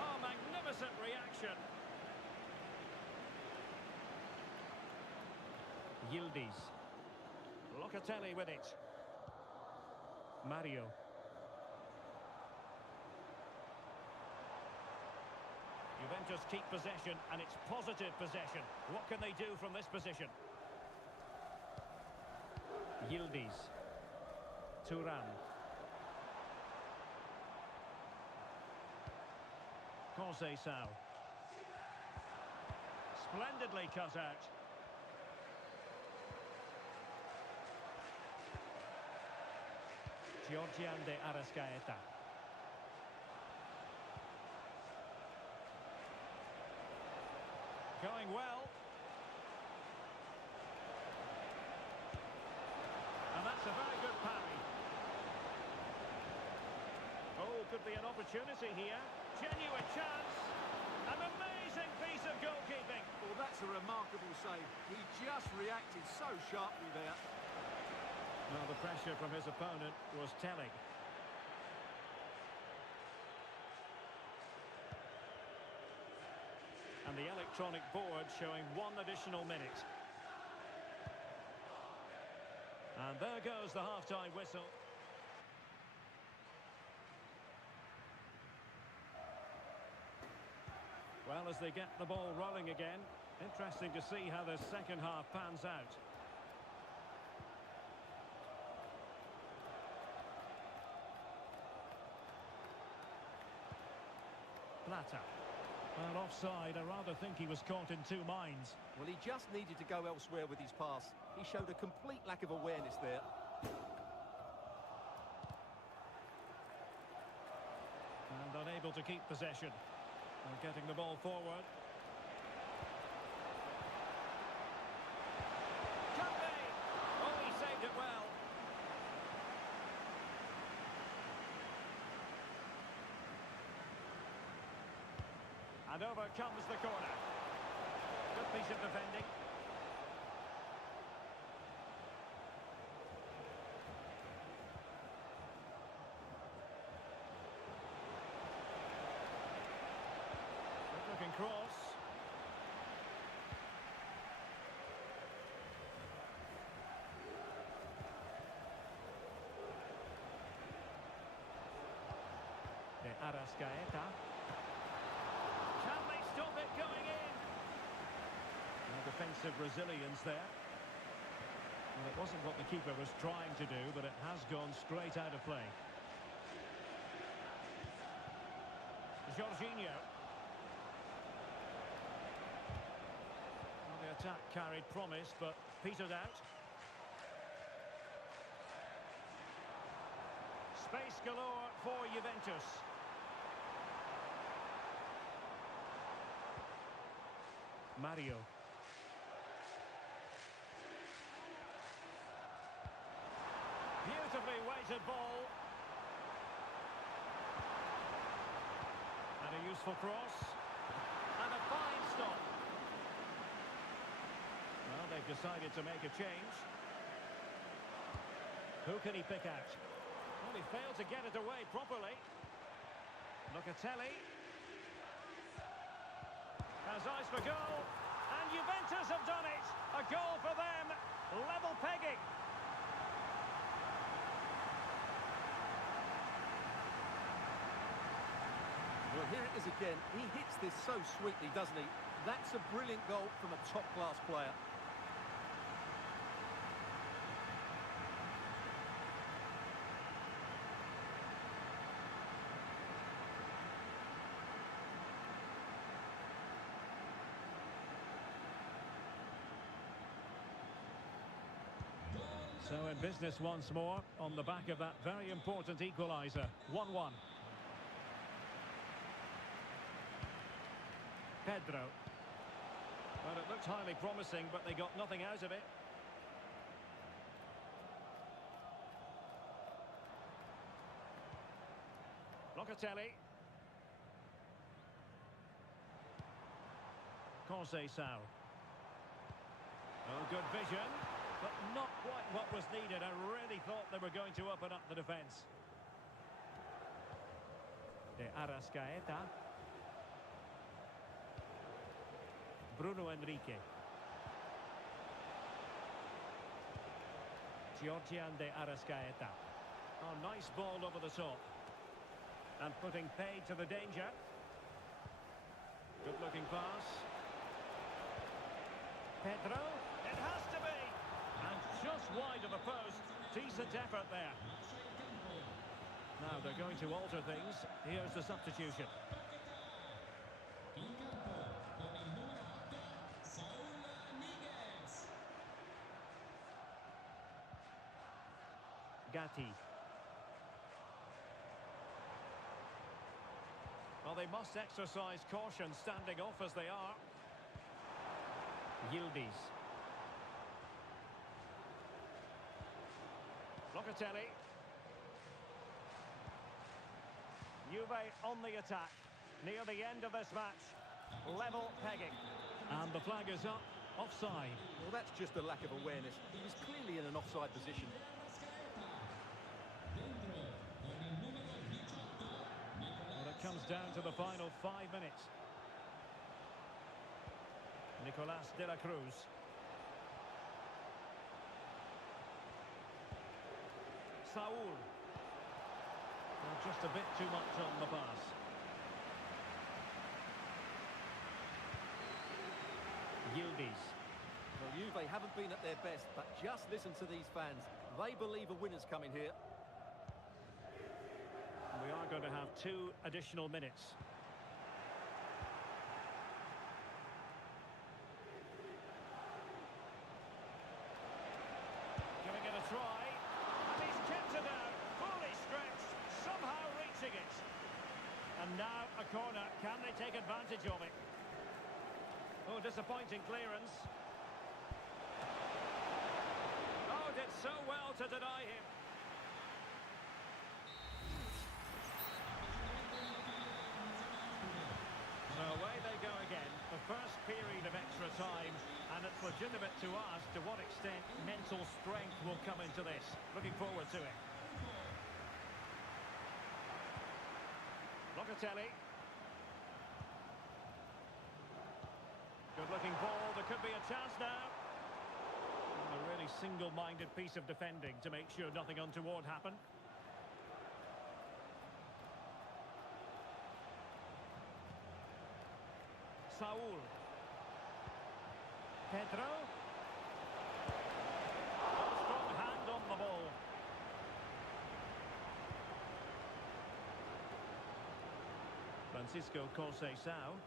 Oh, magnificent reaction. Yildiz. Locatelli with it. Mario. Juventus keep possession, and it's positive possession. What can they do from this position? Yildiz. Turan. Conceição. Splendidly cut out. Georgian de Arrascaeta. Going well. And that's a very good parry. Oh, could be an opportunity here. Genuine chance. An amazing piece of goalkeeping. Well, that's a remarkable save. He just reacted so sharply there. Well, the pressure from his opponent was telling. And the electronic board showing 1 additional minute. And there goes the half-time whistle. Well, as they get the ball rolling again, interesting to see how the second half pans out. Plata. Well, offside. I rather think he was caught in two minds. Well, he just needed to go elsewhere with his pass. He showed a complete lack of awareness there. And unable to keep possession. And getting the ball forward. Kante! Oh, he saved it well. And over comes the corner. Good piece of defending. Good looking cross. De Arrascaeta. Can they stop it going in? And defensive resilience there. Well, it wasn't what the keeper was trying to do, but it has gone straight out of play. Jorginho. Well, the attack carried promise, but petered out. Space galore for Juventus. Mario. Beautifully weighted ball. And a useful cross. And a fine stop. Well, they've decided to make a change. Who can he pick out? Well, he failed to get it away properly. Locatelli. Has eyes for goal, and Juventus have done it. A goal for them, level pegging. Well, here it is again. He hits this so sweetly, doesn't he? That's a brilliant goal from a top-class player. So in business once more, on the back of that very important equaliser. 1-1. Pedro. Well, it looked highly promising, but they got nothing out of it. Locatelli. Conceição. Oh, good vision. But not quite what was needed. I really thought they were going to open up the defence. De Arrascaeta. Bruno Enrique. Georgian de Arrascaeta. Oh, nice ball over the top. And putting paid to the danger. Good looking pass. Pedro. It has to be. And just wide of the post. Decent effort there. Now they're going to alter things. Here's the substitution. Gatti. Well, they must exercise caution standing off as they are. Yildiz. Locatelli. Juve on the attack. Near the end of this match. Level pegging. And the flag is up. Offside. Well, that's just a lack of awareness. He was clearly in an offside position. Well, it comes down to the final 5 minutes. Nicolas de la Cruz. Saul. Well, just a bit too much on the pass. Yildiz. Well, Juve haven't been at their best, but just listen to these fans. They believe a winner's coming here. We are going to have 2 additional minutes. Giving it a try. And he's kept it out. Fully stretched. Somehow reaching it. And now a corner. Can they take advantage of it? Oh, disappointing clearance. Oh, did so well to deny him. So away they go again, the first period of extra time, and it's legitimate to ask to what extent mental strength will come into this. Looking forward to it. Locatelli. Good looking ball, there could be a chance now. And a really single-minded piece of defending to make sure nothing untoward happened. Saul. Pedro. Strong hand on the ball. Francisco Conceição.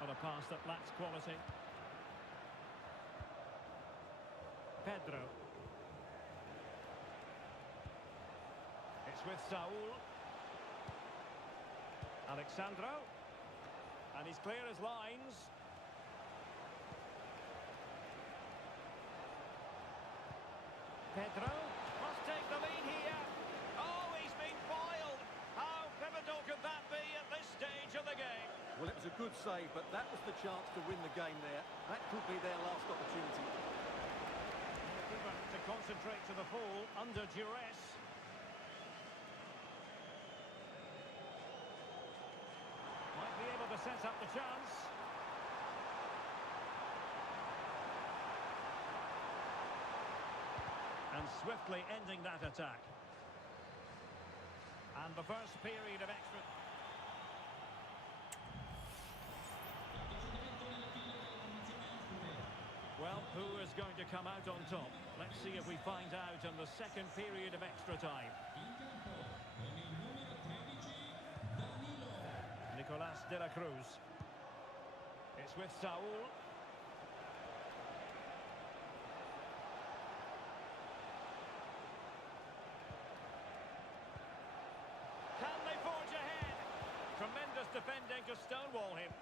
On a pass that lacks quality. Pedro. It's with Saul. Alexandro. And he's clear as lines. Pedro must take the lead here. Oh, he's been foiled. How pivotal could that be at this stage of the game? Well, it was a good save, but that was the chance to win the game there. That could be their last opportunity. To concentrate to the full under duress. Might be able to set up the chance. And swiftly ending that attack. And the first period of extra... Well, who is going to come out on top? Let's see if we find out in the second period of extra time. Nicolas de la Cruz. It's with Saul. Can they forge ahead? Tremendous defending to stonewall him.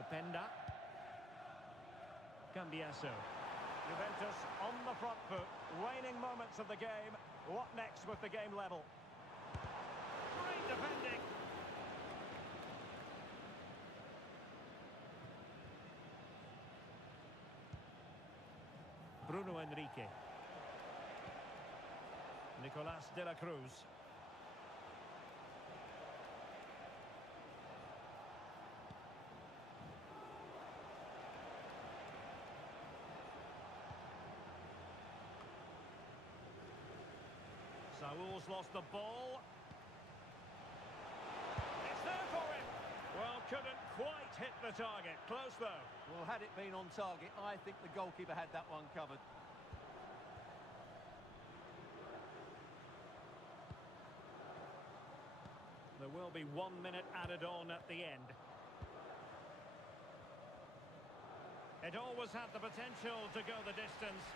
Openda. Cambiaso. Juventus on the front foot. Waning moments of the game. What next with the game level? Great defending. Bruno Enrique. Nicolas de la Cruz. Saul's lost the ball. It's there for him. Well, couldn't quite hit the target. Close, though. Well, had it been on target, I think the goalkeeper had that one covered. The There will be 1 minute added on at the end. It always had the potential to go the distance.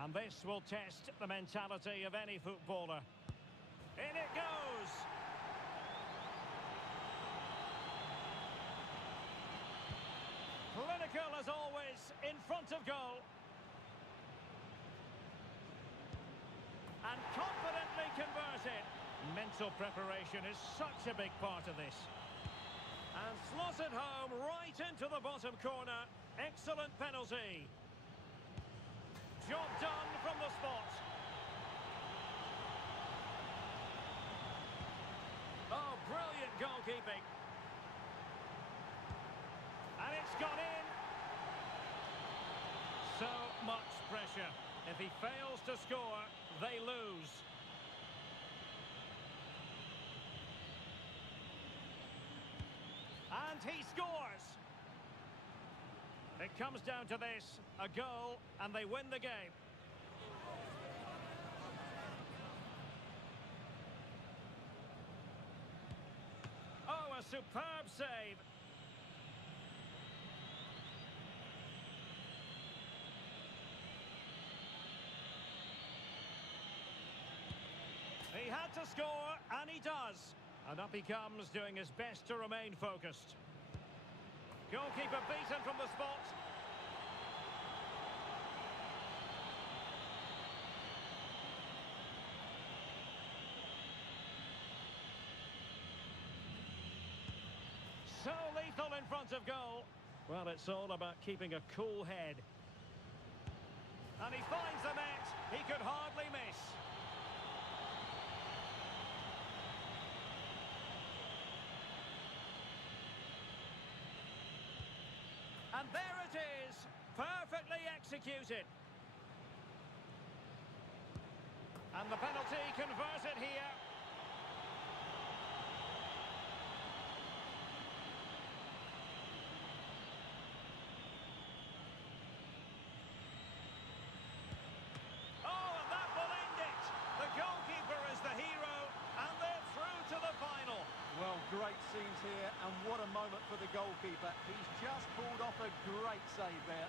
And this will test the mentality of any footballer. In it goes! Clinical as always, in front of goal. And confidently converted. Mental preparation is such a big part of this. And slotted home right into the bottom corner. Excellent penalty. Job done from the spot. Oh, brilliant goalkeeping. And it's gone in. So much pressure. If he fails to score, they lose. And he scores. It comes down to this, a goal, and they win the game. Oh, a superb save. He had to score, and he does. And up he comes, doing his best to remain focused. Goalkeeper beaten from the spot. So lethal in front of goal. Well, it's all about keeping a cool head. And he finds the net. He could hardly miss. And there it is, perfectly executed. And the penalty converted here. Oh, and that will end it. The goalkeeper is the hero, and they're through to the final. Well, great scenes here, and what a moment for the goalkeeper. He's just pulled off a great save there.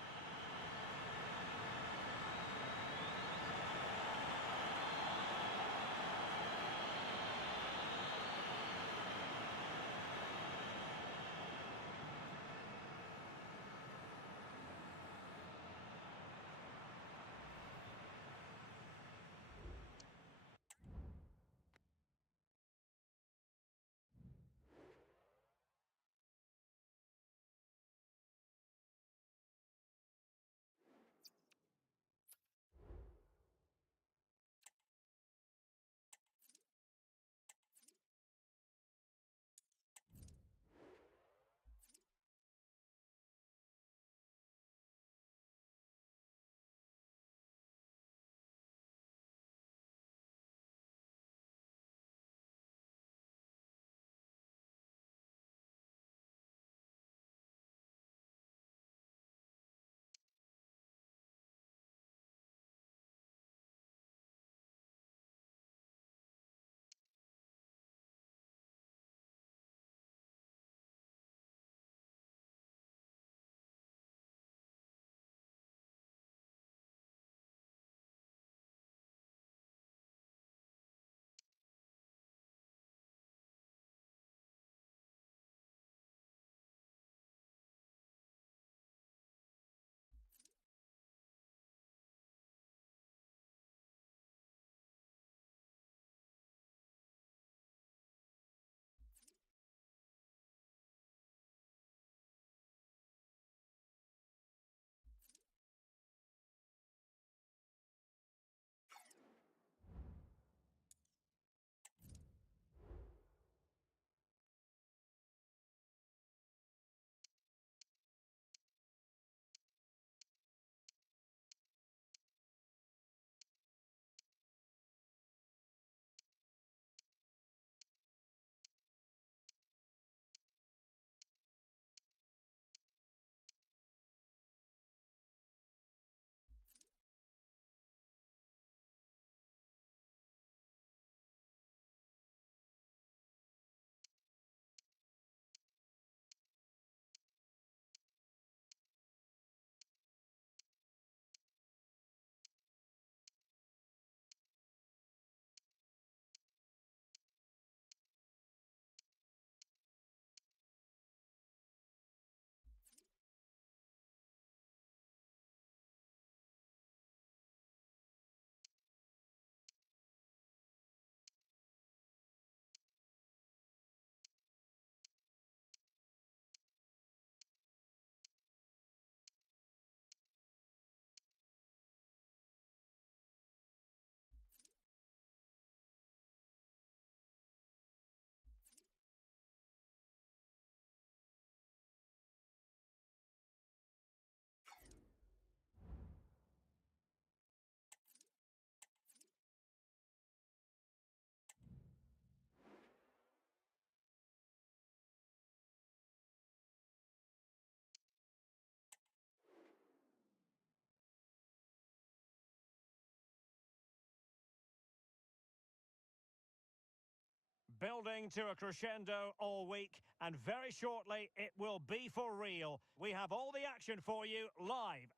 building to a crescendo all week, and very shortly it will be for real. We have all the action for you live.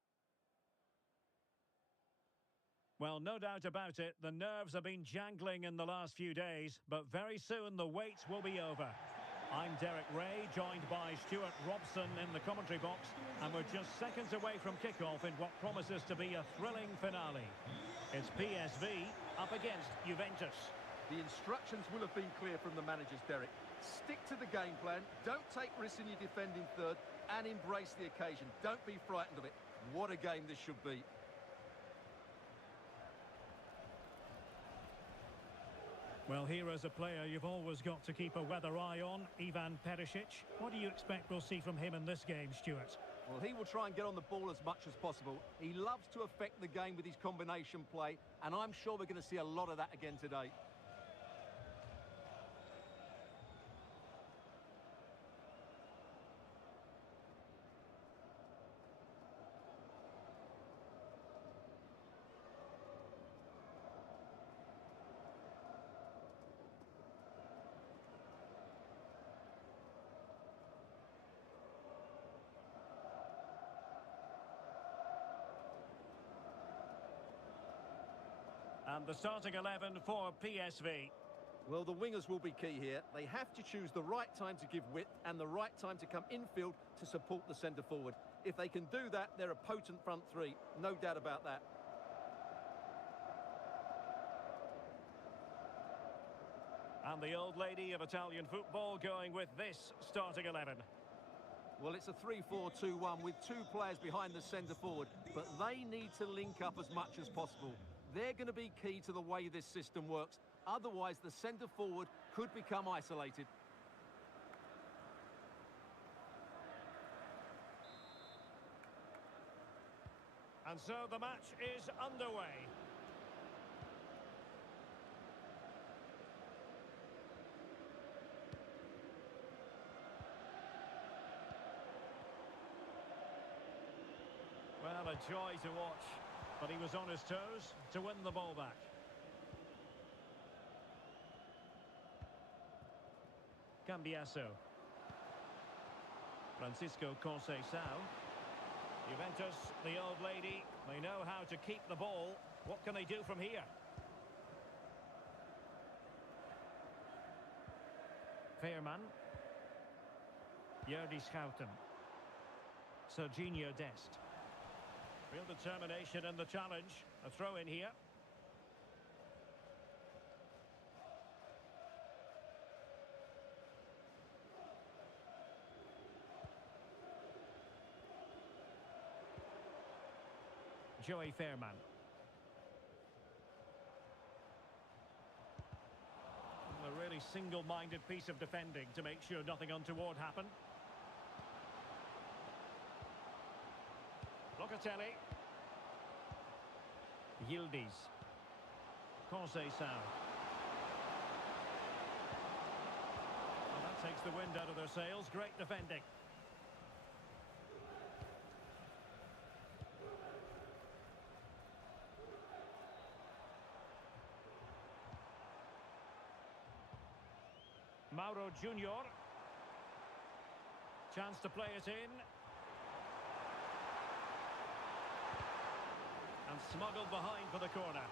Well, no doubt about it, the nerves have been jangling in the last few days, but very soon the wait will be over. I'm Derek Ray, joined by Stuart Robson in the commentary box, and we're just seconds away from kickoff in what promises to be a thrilling finale. It's PSV up against Juventus. The instructions will have been clear from the managers, Derek. Stick to the game plan, don't take risks in your defending third, and embrace the occasion. Don't be frightened of it. What a game this should be. Well, here as a player, you've always got to keep a weather eye on Ivan Perisic. What do you expect we'll see from him in this game, Stuart? Well, he will try and get on the ball as much as possible. He loves to affect the game with his combination play, and I'm sure we're going to see a lot of that again today. And the starting 11 for PSV. Well, the wingers will be key here. They have to choose the right time to give width and the right time to come infield to support the centre-forward. If they can do that, they're a potent front three. No doubt about that. And the old lady of Italian football going with this starting 11. Well, it's a 3-4-2-1 with two players behind the centre-forward, but they need to link up as much as possible. They're going to be key to the way this system works. Otherwise, the centre-forward could become isolated. And so the match is underway. Well, a joy to watch. But he was on his toes to win the ball back. Cambiasso. Francisco Conceição. Juventus, the old lady, they know how to keep the ball. What can they do from here? Veerman. Jordi Schouten. Serginho Dest. Real determination in the challenge. A throw in here. Joey Fairman. A really single-minded piece of defending to make sure nothing untoward happened. Locatelli. Yildiz. Conceição. Well, that takes the wind out of their sails. Great defending. Mauro Junior. Chance to play it in. And smuggled behind for the corner.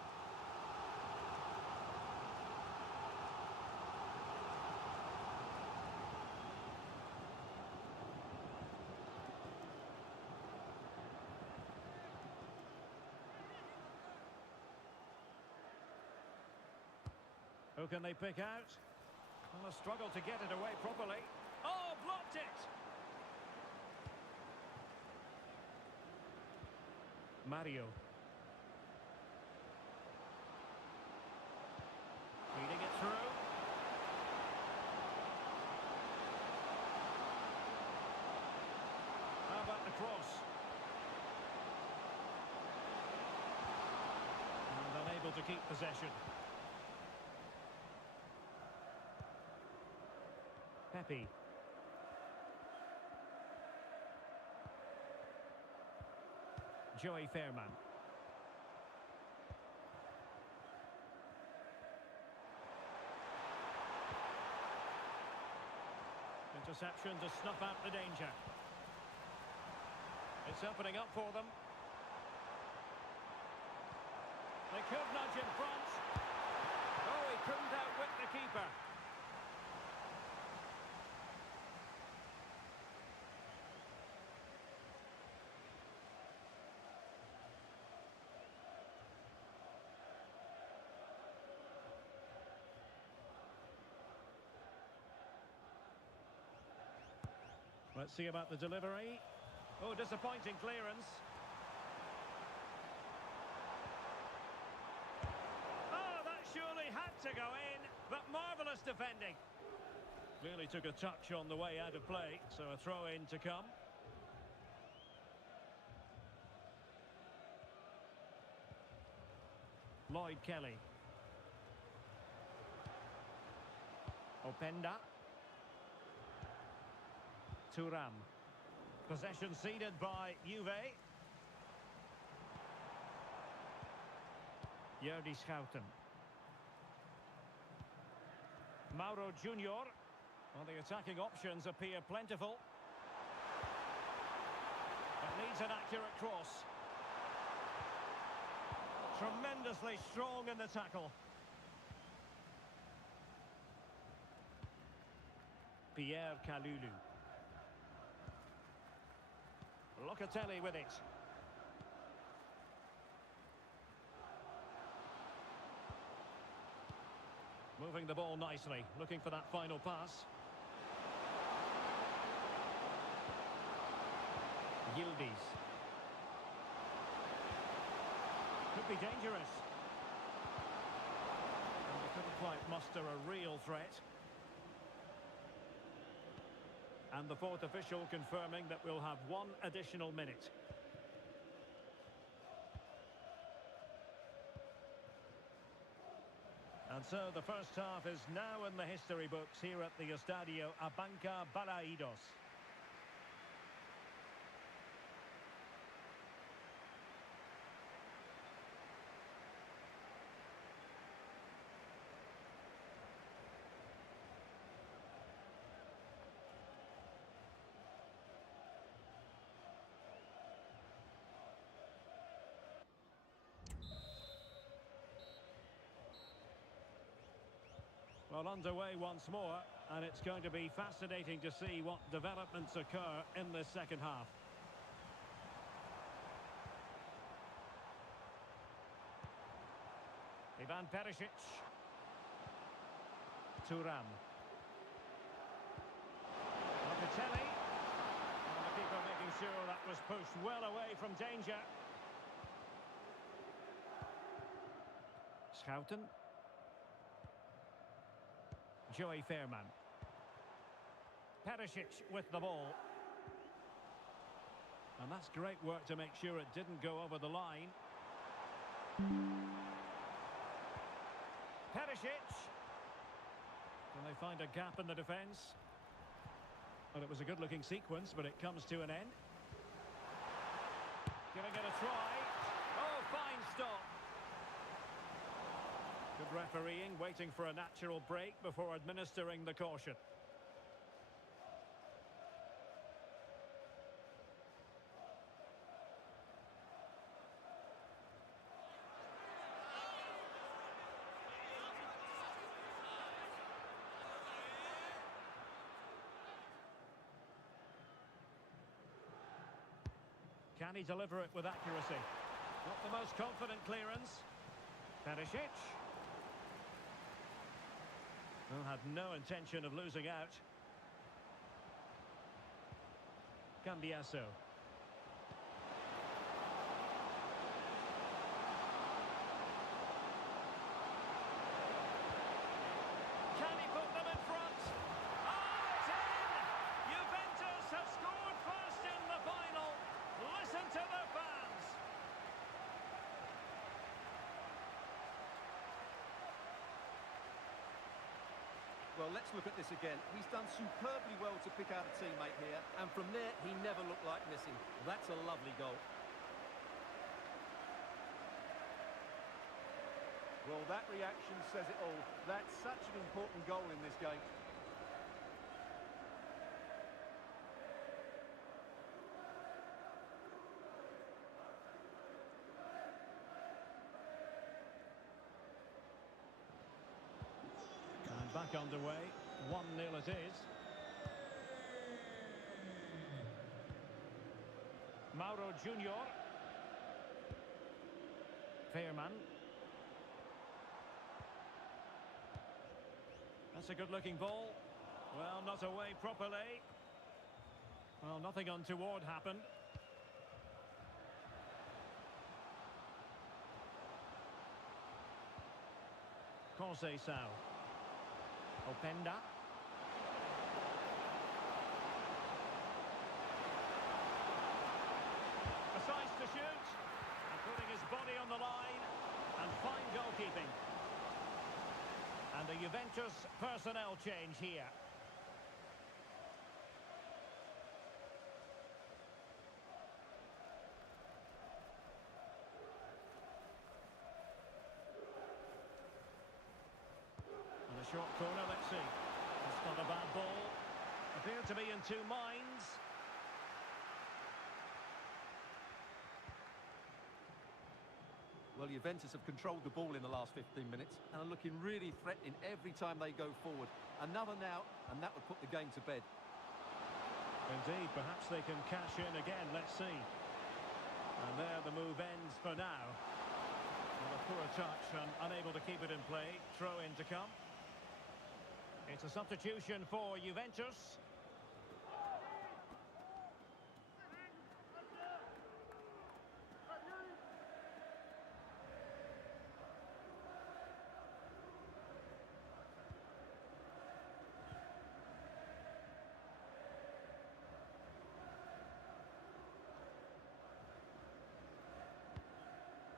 Who can they pick out? Well, a struggle to get it away properly. Oh, blocked it! Mario. Feeding it through. How about the cross? And unable to keep possession. Pepe. Joey Fairman. Interception to snuff out the danger. It's opening up for them. They could nudge in front. Oh, he couldn't outwit the keeper. Let's see about the delivery. Oh, disappointing clearance. Oh, that surely had to go in, but marvellous defending. Clearly took a touch on the way out of play, so a throw-in to come. Lloyd Kelly. Openda. Thuram. Possession ceded by Juve. Jordi Schouten. Mauro Junior. Well, the attacking options appear plentiful. It needs an accurate cross. Tremendously strong in the tackle. Pierre Kalulu. Locatelli with it. Moving the ball nicely, looking for that final pass. Yildiz. Could be dangerous. And they couldn't quite muster a real threat. And the fourth official confirming that we'll have one additional minute. And so the first half is now in the history books here at the Estadio Abanca Balaidos. Well, underway once more, and it's going to be fascinating to see what developments occur in this second half. Ivan Perisic. Thuram. Locatelli. And the keeper making sure that was pushed well away from danger. Schouten. Joey Fairman. Perisic with the ball. And that's great work to make sure it didn't go over the line. Perisic. Can they find a gap in the defence? Well, it was a good-looking sequence, but it comes to an end. Giving it a try. Oh, fine stop. Good refereeing, waiting for a natural break before administering the caution. Can he deliver it with accuracy? Not the most confident clearance. Perisic. Well, had no intention of losing out. Cambiasso. Can he put them in front? Oh, it's in! Juventus have scored first in the final. Listen to the fans. Well, let's look at this again. He's done superbly well to pick out a teammate here, and from there, he never looked like missing. That's a lovely goal. Well, that reaction says it all. That's such an important goal in this game. Back underway. 1-0 it is. Mauro Junior. Fairman. That's a good-looking ball. Well, not away properly. Well, nothing untoward happened. Conceição. Openda. Decides to shoot. And putting his body on the line. And fine goalkeeping. And the Juventus personnel change here. And a short corner, let's see. It's not a bad ball. Appeared to be in two minds. Well, Juventus have controlled the ball in the last 15 minutes and are looking really threatening every time they go forward. Another now, and that would put the game to bed. Indeed, perhaps they can cash in again, let's see. And there the move ends for now. Well, a poor touch and unable to keep it in play. Throw in to come. It's a substitution for Juventus.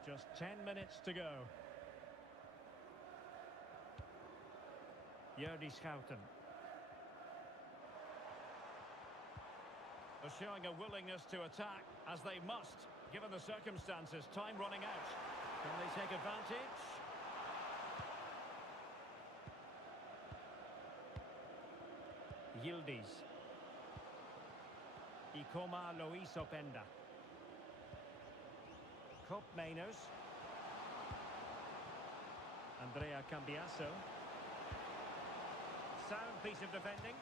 Just 10 minutes to go. Jordi Schouten. They're showing a willingness to attack, as they must, given the circumstances. Time running out. Can they take advantage? Yildiz. Ikoma Luis Openda. Cop Mainers. Andrea Cambiasso. Sound piece of defending.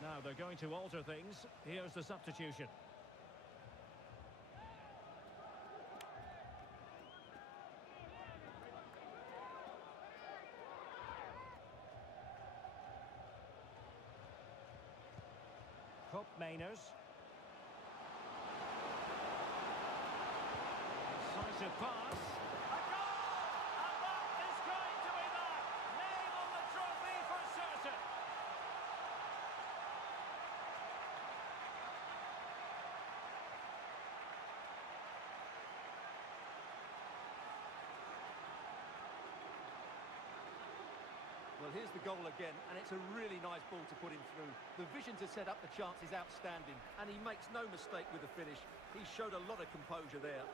Now they're going to alter things. Here's the substitution. Cop Mainers. Decisive pass. A goal! And that is going to be the name on the trophy for certain. Well, here's the goal again, and it's a really nice ball to put him through. The vision to set up the chance is outstanding, and he makes no mistake with the finish. He showed a lot of composure there.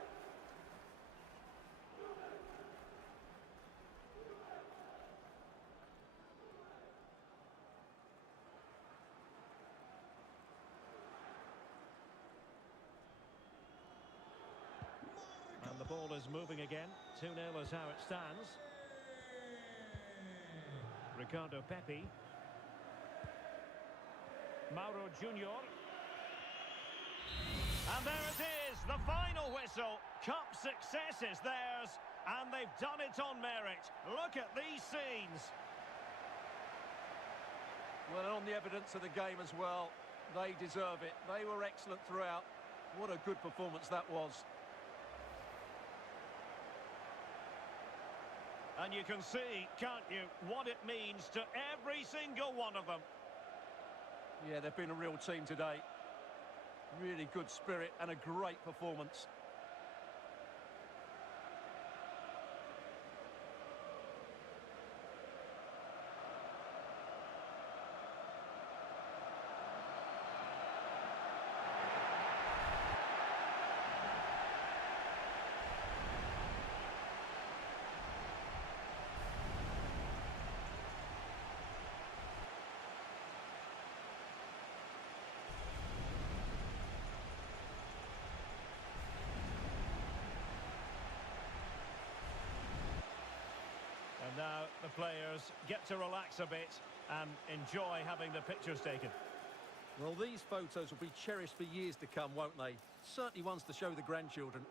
And the ball is moving again. 2-0 is how it stands. Ricardo Pepi. Mauro Junior. And there it is, the final whistle. Cup success is theirs, and they've done it on merit. Look at these scenes. Well, and on the evidence of the game as well, they deserve it. They were excellent throughout. What a good performance that was. And you can see, can't you, what it means to every single one of them. Yeah, they've been a real team today. Really good spirit and a great performance. the players get to relax a bit and enjoy having the pictures taken. Well, these photos will be cherished for years to come, won't they? Certainly ones to show the grandchildren.